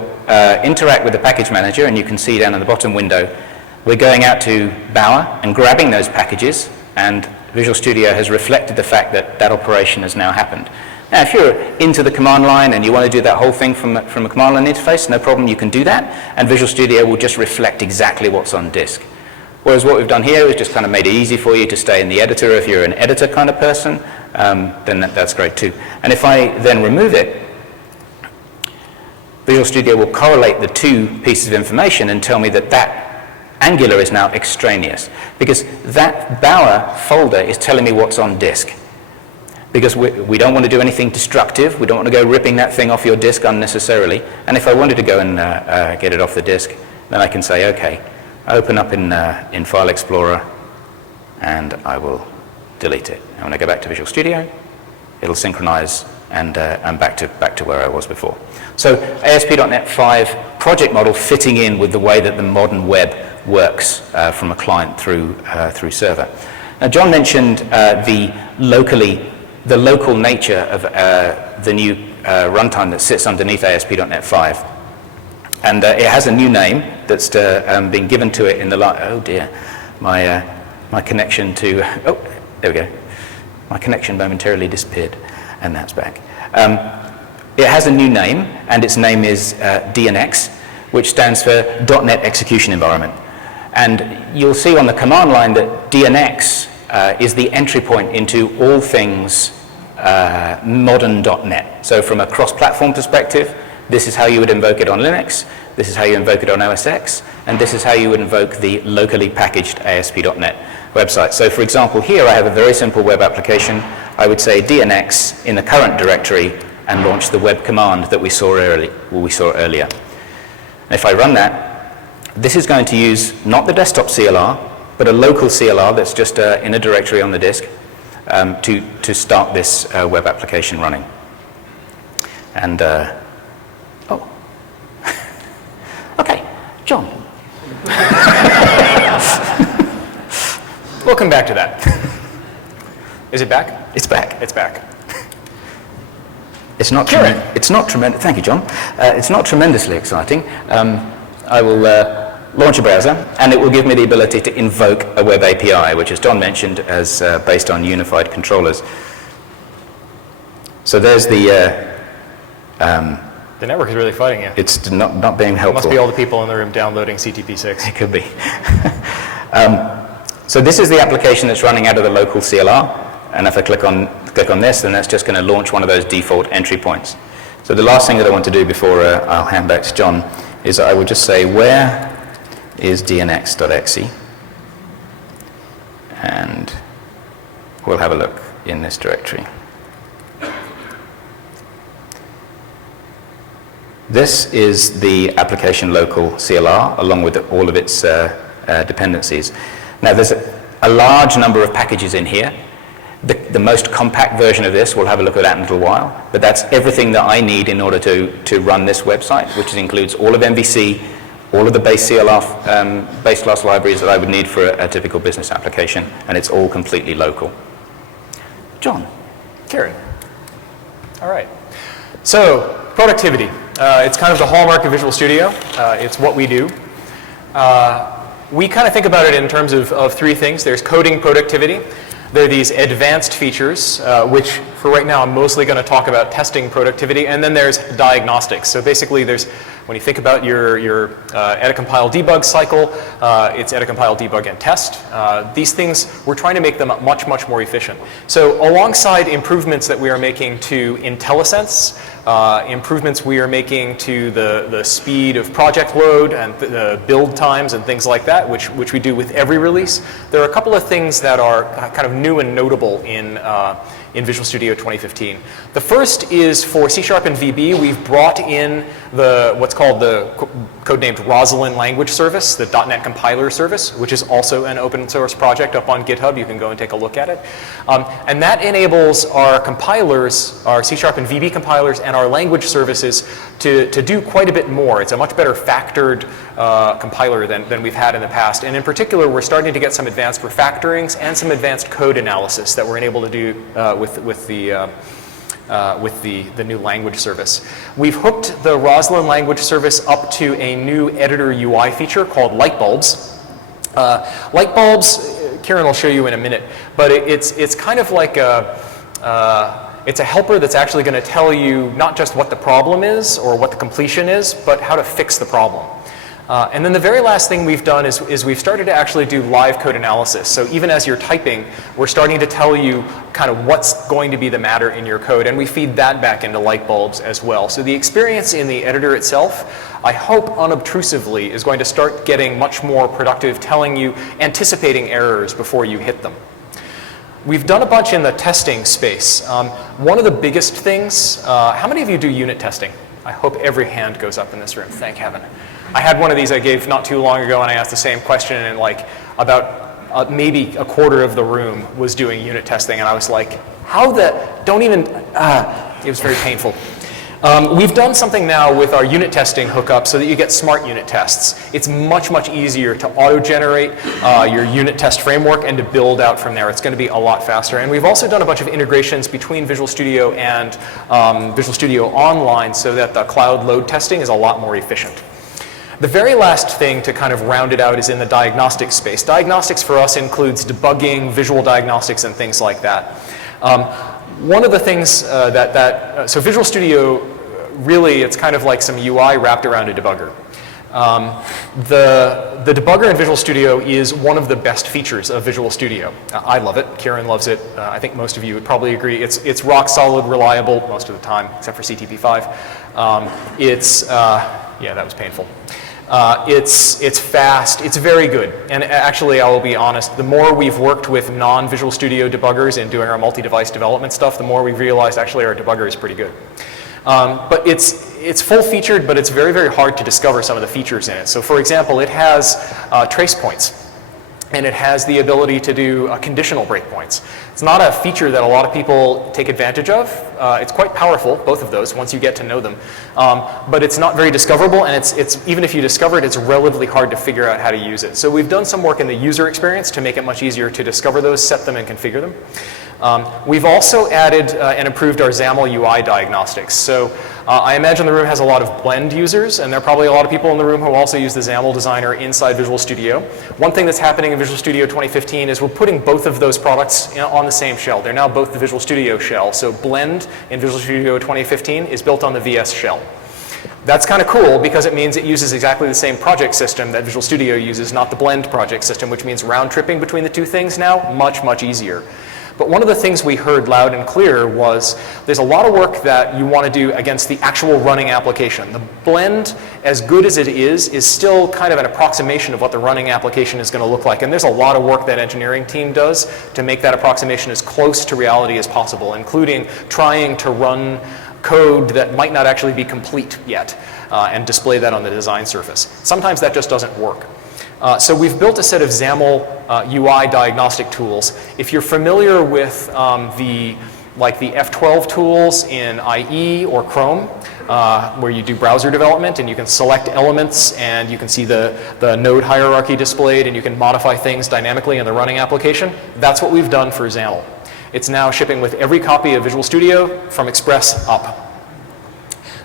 interact with the package manager, and you can see down in the bottom window, we're going out to Bower and grabbing those packages, and Visual Studio has reflected the fact that that operation has now happened. Now, if you're into the command line and you want to do that whole thing from a command line interface, no problem, you can do that, and Visual Studio will just reflect exactly what's on disk. Whereas what we've done here is just kind of made it easy for you to stay in the editor. If you're an editor kind of person, then that's great too. And if I then remove it, Visual Studio will correlate the two pieces of information and tell me that that Angular is now extraneous, because that Bower folder is telling me what's on disk. Because we don't want to do anything destructive. We don't want to go ripping that thing off your disk unnecessarily. And if I wanted to go and get it off the disk, then I can say, okay, open up in File Explorer, and I will delete it. And when I go back to Visual Studio, it'll synchronize, and I'm back to where I was before. So ASP.NET 5 project model fitting in with the way that the modern web works from a client through server. Now, John mentioned the local nature of the new runtime that sits underneath ASP.NET 5. And it has a new name that's been given to it in the oh dear, my connection to, oh, there we go. My connection momentarily disappeared, and that's back. It has a new name, and its name is DNX, which stands for .NET Execution Environment. And you'll see on the command line that DNX is the entry point into all things modern .NET. So from a cross-platform perspective, this is how you would invoke it on Linux, this is how you invoke it on OS X, and this is how you would invoke the locally packaged ASP.NET website. So for example, here I have a very simple web application. I would say DNX in the current directory and launch the web command that we saw earlier. If I run that, this is going to use not the desktop CLR, but a local CLR that's just in a directory on the disk to start this web application running. And, oh, okay, John. We'll come back to that. Is it back? It's back. It's back. It's not Kieran. It's not tremendous. Thank you, John. It's not tremendously exciting. I will launch a browser, and it will give me the ability to invoke a web API, which, as John mentioned, is based on unified controllers. So there's the. The network is really fighting you. It's not being helpful. It must be all the people in the room downloading CTP6. It could be. So this is the application that's running out of the local CLR, and if I click on this, then that's just going to launch one of those default entry points. So the last thing that I want to do before I'll hand back to John is I would just say, where is dnx.exe? And we'll have a look in this directory. This is the application local CLR, along with all of its dependencies. Now, there's a large number of packages in here. The most compact version of this, we'll have a look at that in a little while, but that's everything that I need in order to run this website, which includes all of MVC, all of the base CLR, base class libraries that I would need for a typical business application, and it's all completely local. John. Kieran. All right. So, productivity. It's kind of the hallmark of Visual Studio. It's what we do. We kind of think about it in terms of three things. There's coding productivity. There are these advanced features, which for right now I'm mostly going to talk about testing productivity. And then there's diagnostics. So basically there's, when you think about your edit, compile, debug cycle, it's edit, compile, debug, and test. These things, we're trying to make them much, much more efficient. So alongside improvements that we are making to IntelliSense, improvements we are making to the speed of project load and the build times and things like that, which we do with every release. There are a couple of things that are kind of new and notable in Visual Studio 2015. The first is for C# and VB. We've brought in what's called the codenamed Roslyn language service, the .NET compiler service, which is also an open source project up on GitHub. You can go and take a look at it. And that enables our compilers, our C# and VB compilers, and our language services to do quite a bit more. It's a much better factored compiler than we've had in the past. And in particular, we're starting to get some advanced refactorings and some advanced code analysis that we're able to do with the new language service. We've hooked the Roslyn language service up to a new editor UI feature called Lightbulbs. Lightbulbs, Kieran will show you in a minute, but it's kind of like it's a helper that's actually going to tell you not just what the problem is or what the completion is, but how to fix the problem. And then the very last thing we've done is we've started to actually do live code analysis. So even as you're typing, we're starting to tell you kind of what's going to be the matter in your code, and we feed that back into Lightbulbs as well. So the experience in the editor itself, I hope unobtrusively, is going to start getting much more productive, telling you, anticipating errors before you hit them. We've done a bunch in the testing space. One of the biggest things, how many of you do unit testing? I hope every hand goes up in this room, thank heaven. I had one of these I gave not too long ago, and I asked the same question, and like about maybe a quarter of the room was doing unit testing, and I was like, how the, don't even, it was very painful. We've done something now with our unit testing hookup so that you get smart unit tests. It's much, much easier to auto-generate your unit test framework and to build out from there. It's going to be a lot faster. And we've also done a bunch of integrations between Visual Studio and Visual Studio Online so that the cloud load testing is a lot more efficient. The very last thing to kind of round it out is in the diagnostic space. Diagnostics for us includes debugging, visual diagnostics, and things like that. One of the things so Visual Studio, really, it's kind of like some UI wrapped around a debugger. The debugger in Visual Studio is one of the best features of Visual Studio. I love it. Kieran loves it. I think most of you would probably agree. It's rock solid, reliable most of the time, except for CTP5. Yeah, that was painful. It's fast. It's very good. And actually, I will be honest, the more we've worked with non-Visual Studio debuggers and doing our multi-device development stuff, the more we've realized actually our debugger is pretty good. But it's full-featured, but it's very, very hard to discover some of the features in it. So for example, it has trace points, and it has the ability to do conditional breakpoints. It's not a feature that a lot of people take advantage of. It's quite powerful, both of those, once you get to know them. But it's not very discoverable, and it's even if you discover it, it's relatively hard to figure out how to use it. So we've done some work in the user experience to make it much easier to discover those, set them, and configure them. We've also added and improved our XAML UI diagnostics. So I imagine the room has a lot of Blend users, and there are probably a lot of people in the room who also use the XAML designer inside Visual Studio. One thing that's happening in Visual Studio 2015 is we're putting both of those products on the same shell. They're now both the Visual Studio shell. So Blend in Visual Studio 2015 is built on the VS shell. That's kind of cool because it means it uses exactly the same project system that Visual Studio uses, not the Blend project system, which means round-tripping between the two things now, much, much easier. But one of the things we heard loud and clear was there's a lot of work that you want to do against the actual running application. The Blend, as good as it is still kind of an approximation of what the running application is going to look like. And there's a lot of work that engineering team does to make that approximation as close to reality as possible, including trying to run code that might not actually be complete yet and display that on the design surface. Sometimes that just doesn't work. So we've built a set of XAML UI diagnostic tools. If you're familiar with the F12 tools in IE or Chrome, where you do browser development and you can select elements and you can see the node hierarchy displayed and you can modify things dynamically in the running application, that's what we've done for XAML. It's now shipping with every copy of Visual Studio from Express up.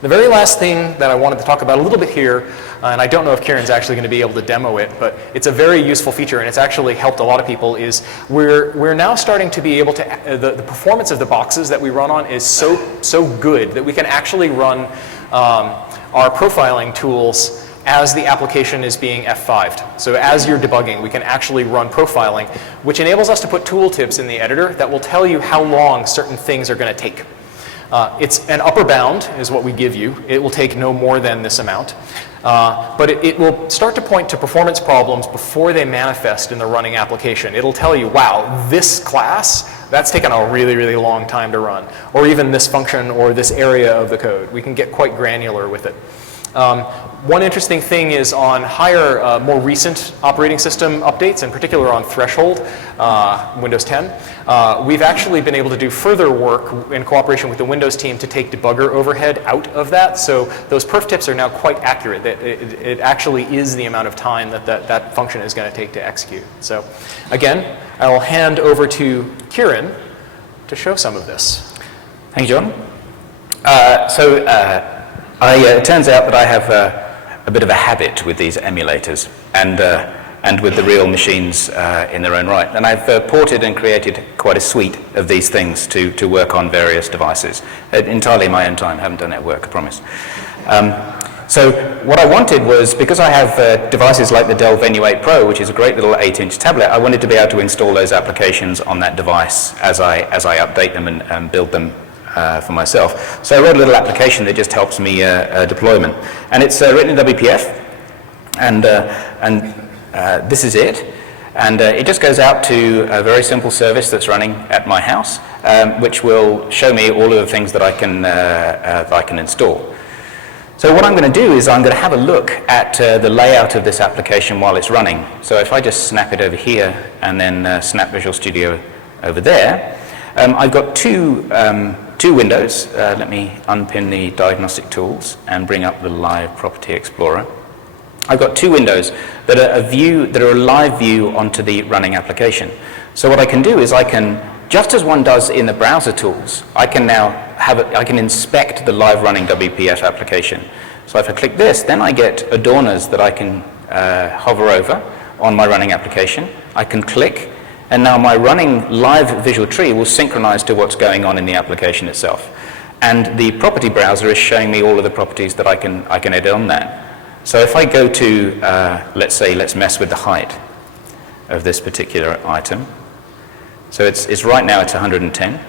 The very last thing that I wanted to talk about a little bit here, and I don't know if Kieran's actually going to be able to demo it, but it's a very useful feature and it's actually helped a lot of people, is we're now starting to be able to, the performance of the boxes that we run on is so good that we can actually run our profiling tools as the application is being F5'd. So as you're debugging, we can actually run profiling, which enables us to put tooltips in the editor that will tell you how long certain things are going to take. It's an upper bound is what we give you. It will take no more than this amount. But it will start to point to performance problems before they manifest in the running application. It'll tell you, wow, this class, that's taken a really, really long time to run. Or even this function or this area of the code. We can get quite granular with it. One interesting thing is on higher, more recent operating system updates, in particular on Threshold, Windows 10, we've actually been able to do further work in cooperation with the Windows team to take debugger overhead out of that. So those perf tips are now quite accurate. It actually is the amount of time that function is going to take to execute. So again, I will hand over to Kieran to show some of this. Thank you, John. It turns out that I have a bit of a habit with these emulators and with the real machines in their own right. And I've ported and created quite a suite of these things to work on various devices. Entirely in my own time, haven't done it at work, I promise. So what I wanted was, because I have devices like the Dell Venue 8 Pro, which is a great little 8-inch tablet, I wanted to be able to install those applications on that device as I update them and build them for myself. So I wrote a little application that just helps me deployment. And it's written in WPF, and this is it. And it just goes out to a very simple service that's running at my house, which will show me all of the things that I can install. So what I'm going to do is I'm going to have a look at the layout of this application while it's running. So if I just snap it over here and then snap Visual Studio over there, I've got two windows. Let me unpin the diagnostic tools and bring up the live property explorer. I've got two windows that are a live view onto the running application. So what I can do is I can, just as one does in the browser tools, I can now I can inspect the live running WPF application. So if I click this, then I get adorners that I can hover over on my running application. I can click, and now my running live visual tree will synchronize to what's going on in the application itself. And the property browser is showing me all of the properties that I can edit on that. So if I go to, let's mess with the height of this particular item. So it's right now it's 110.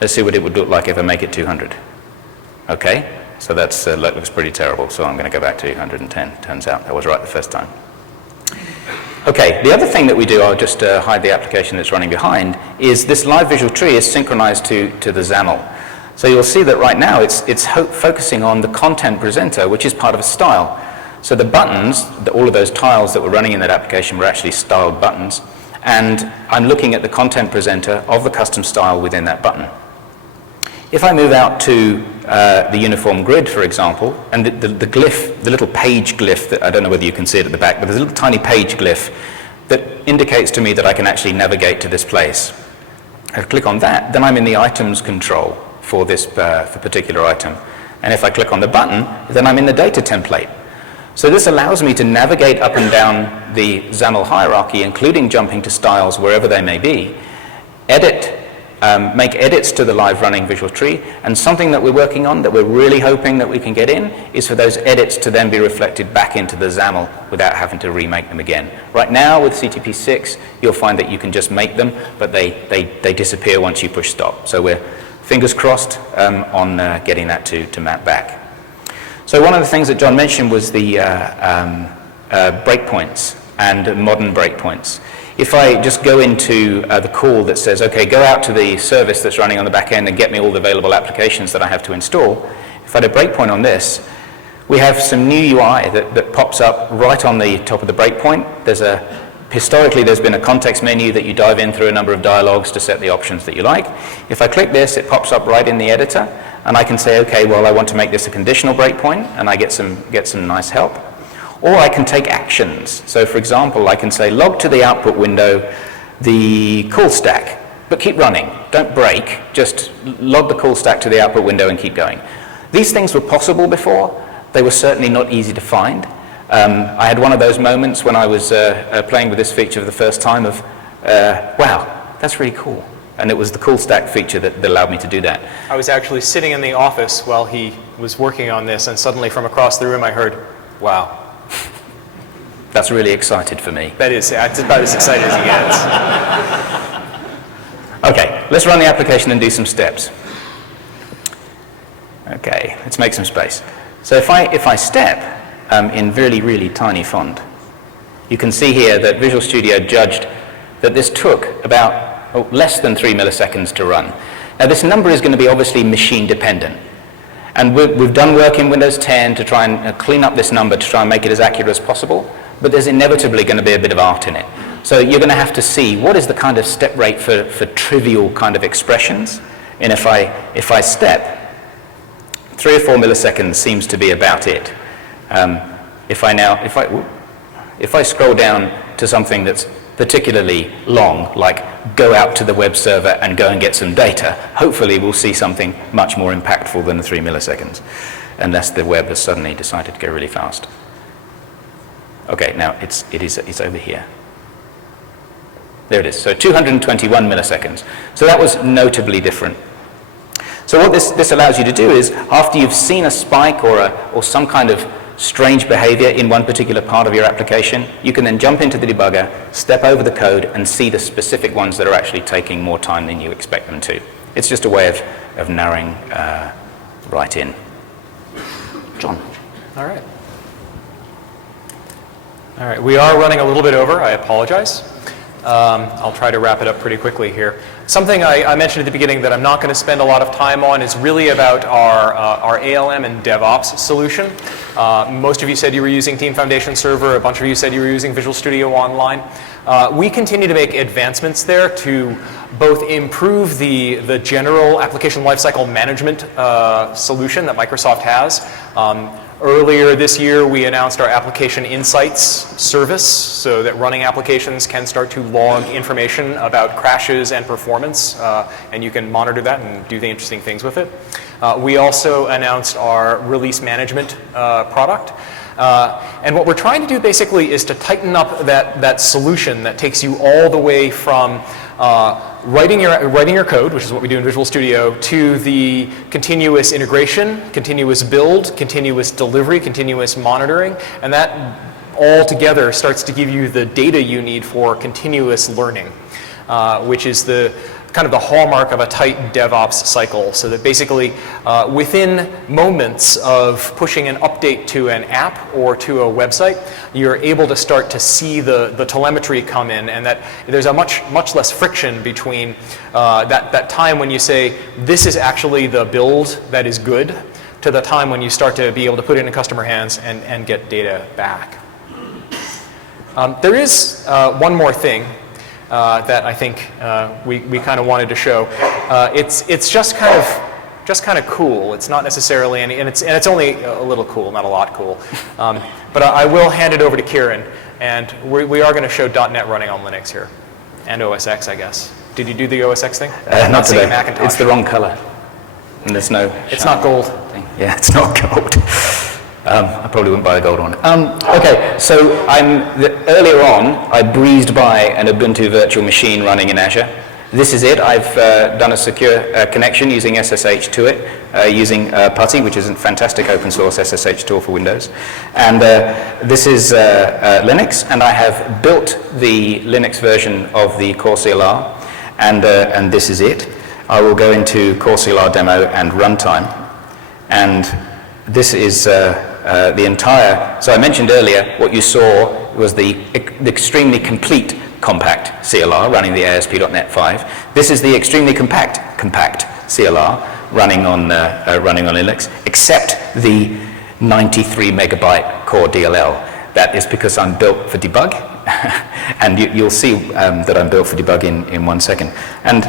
Let's see what it would look like if I make it 200. Okay, so that looks pretty terrible, so I'm going to go back to 110. Turns out that was right the first time. Okay, the other thing that we do, I'll just hide the application that's running behind, is this live visual tree is synchronized to the XAML. So you'll see that right now it's focusing on the content presenter, which is part of a style. So the buttons, all of those tiles that were running in that application were actually styled buttons, and I'm looking at the content presenter of the custom style within that button. If I move out to the uniform grid, for example, and the glyph, the little page glyph, that I don't know whether you can see it at the back, but there's a little tiny page glyph that indicates to me that I can actually navigate to this place. I click on that, then I'm in the items control for this particular item. And if I click on the button, then I'm in the data template. So this allows me to navigate up and down the XAML hierarchy, including jumping to styles wherever they may be, make edits to the live running visual tree, and something that we're working on that we're really hoping that we can get in is for those edits to then be reflected back into the XAML without having to remake them again. Right now with CTP 6, you'll find that you can just make them, but they disappear once you push stop. So we're fingers crossed on getting that to map back. So one of the things that John mentioned was the breakpoints and modern breakpoints. If I just go into the call that says, okay, go out to the service that's running on the back end and get me all the available applications that I have to install, if I had a breakpoint on this, we have some new UI that pops up right on the top of the breakpoint. Historically, there's been a context menu that you dive in through a number of dialogues to set the options that you like. If I click this, it pops up right in the editor, and I can say, okay, well, I want to make this a conditional breakpoint, and I get some nice help. Or I can take actions. So for example, I can say log to the output window the call stack, but keep running. Don't break, just log the call stack to the output window and keep going. These things were possible before. They were certainly not easy to find. I had one of those moments when I was playing with this feature for the first time of, wow, that's really cool. And it was the call stack feature that allowed me to do that. I was actually sitting in the office while he was working on this, and suddenly from across the room I heard, wow. That's really excited for me. That's about as excited as he gets. Okay, let's run the application and do some steps. Okay, let's make some space. So if I step in really, really tiny font, you can see here that Visual Studio judged that this took about less than 3 milliseconds to run. Now this number is going to be obviously machine dependent. And we've done work in Windows 10 to try and clean up this number to try and make it as accurate as possible, but there's inevitably going to be a bit of art in it. So you're going to have to see what is the kind of step rate for trivial kind of expressions. And if I step, 3 or 4 milliseconds seems to be about it. If I scroll down to something that's particularly long, like go out to the web server and go and get some data, hopefully we'll see something much more impactful than the 3 milliseconds, unless the web has suddenly decided to go really fast. Okay, now it's over here. There it is, so 221 milliseconds. So that was notably different. So what this allows you to do is, after you've seen a spike or some kind of strange behavior in one particular part of your application, you can then jump into the debugger, step over the code, and see the specific ones that are actually taking more time than you expect them to. It's just a way of narrowing right in. John. All right, we are running a little bit over. I apologize. I'll try to wrap it up pretty quickly here. Something I mentioned at the beginning that I'm not going to spend a lot of time on is really about our ALM and DevOps solution. Most of you said you were using Team Foundation Server. A bunch of you said you were using Visual Studio Online. We continue to make advancements there to both improve the general application lifecycle management solution that Microsoft has. Earlier this year, we announced our Application Insights service so that running applications can start to log information about crashes and performance, and you can monitor that and do the interesting things with it. We also announced our release management product. And what we're trying to do basically is to tighten up that solution that takes you all the way from writing your code, which is what we do in Visual Studio, to the continuous integration, continuous build, continuous delivery, continuous monitoring, and that all together starts to give you the data you need for continuous learning, which is the kind of the hallmark of a tight DevOps cycle. So that basically within moments of pushing an update to an app or to a website, you're able to start to see the telemetry come in, and that there's a much less friction between that time when you say, this is actually the build that is good, to the time when you start to be able to put it in customer hands and get data back. There is one more thing that I think we kind of wanted to show. It's just kind of cool. It's not necessarily any, and it's only a little cool, not a lot cool. But I will hand it over to Kieran, and we are going to show .NET running on Linux here, and OS X, I guess. Did you do the OS X thing? Not today. Macintosh. It's the wrong color, and there's no. It's not gold. Thing. Yeah, it's not gold. I probably wouldn't buy the gold one. Okay, so earlier on, I breezed by an Ubuntu virtual machine running in Azure. This is it. I've done a secure connection using SSH to it, using PuTTY, which is a fantastic open source SSH tool for Windows. And this is Linux, and I have built the Linux version of the Core CLR, and this is it. I will go into Core CLR demo and runtime, and this is the entire, so I mentioned earlier what you saw was the extremely complete compact CLR running the ASP.NET 5. This is the extremely compact CLR running on Linux, except the 93 megabyte core DLL. That is because I'm built for debug, and you'll see that I'm built for debug in 1 second. And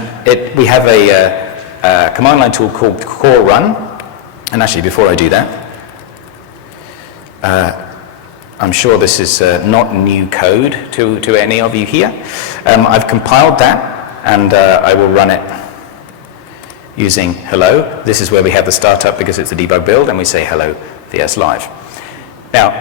we have a command line tool called core run. And actually, before I do that, I'm sure this is not new code to any of you here. I've compiled that, and I will run it using hello. This is where we have the startup because it's a debug build, and we say hello VS Live. Now,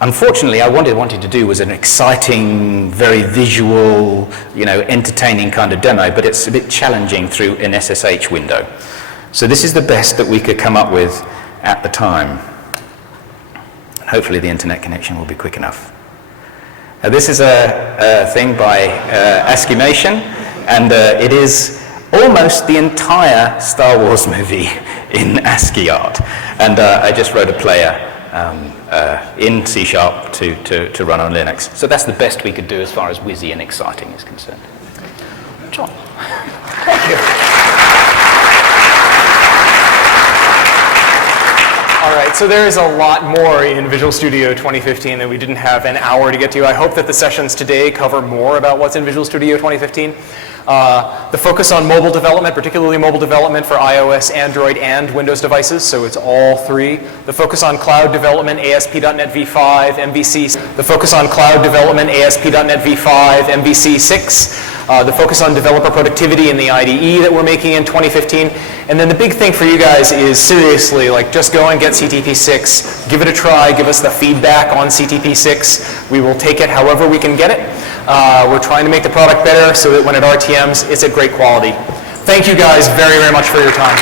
unfortunately, what I wanted to do was an exciting, very visual, entertaining kind of demo, but it's a bit challenging through an SSH window. So this is the best that we could come up with at the time. And hopefully the internet connection will be quick enough. Now this is a thing by Askimation, and it is almost the entire Star Wars movie in ASCII art. And I just wrote a player in C# to run on Linux. So that's the best we could do as far as whizzy and exciting is concerned. John. Thank you. All right, so there is a lot more in Visual Studio 2015 that we didn't have an hour to get to. I hope that the sessions today cover more about what's in Visual Studio 2015. The focus on mobile development, particularly mobile development for iOS, Android, and Windows devices, so it's all three. The focus on cloud development, ASP.NET v5, MVC. The focus on cloud development, ASP.NET v5, MVC 6. The focus on developer productivity in the IDE that we're making in 2015. And then the big thing for you guys is seriously, just go and get CTP 6. Give it a try. Give us the feedback on CTP 6. We will take it however we can get it. We're trying to make the product better so that when it RTMs, it's at great quality. Thank you guys very, very much for your time.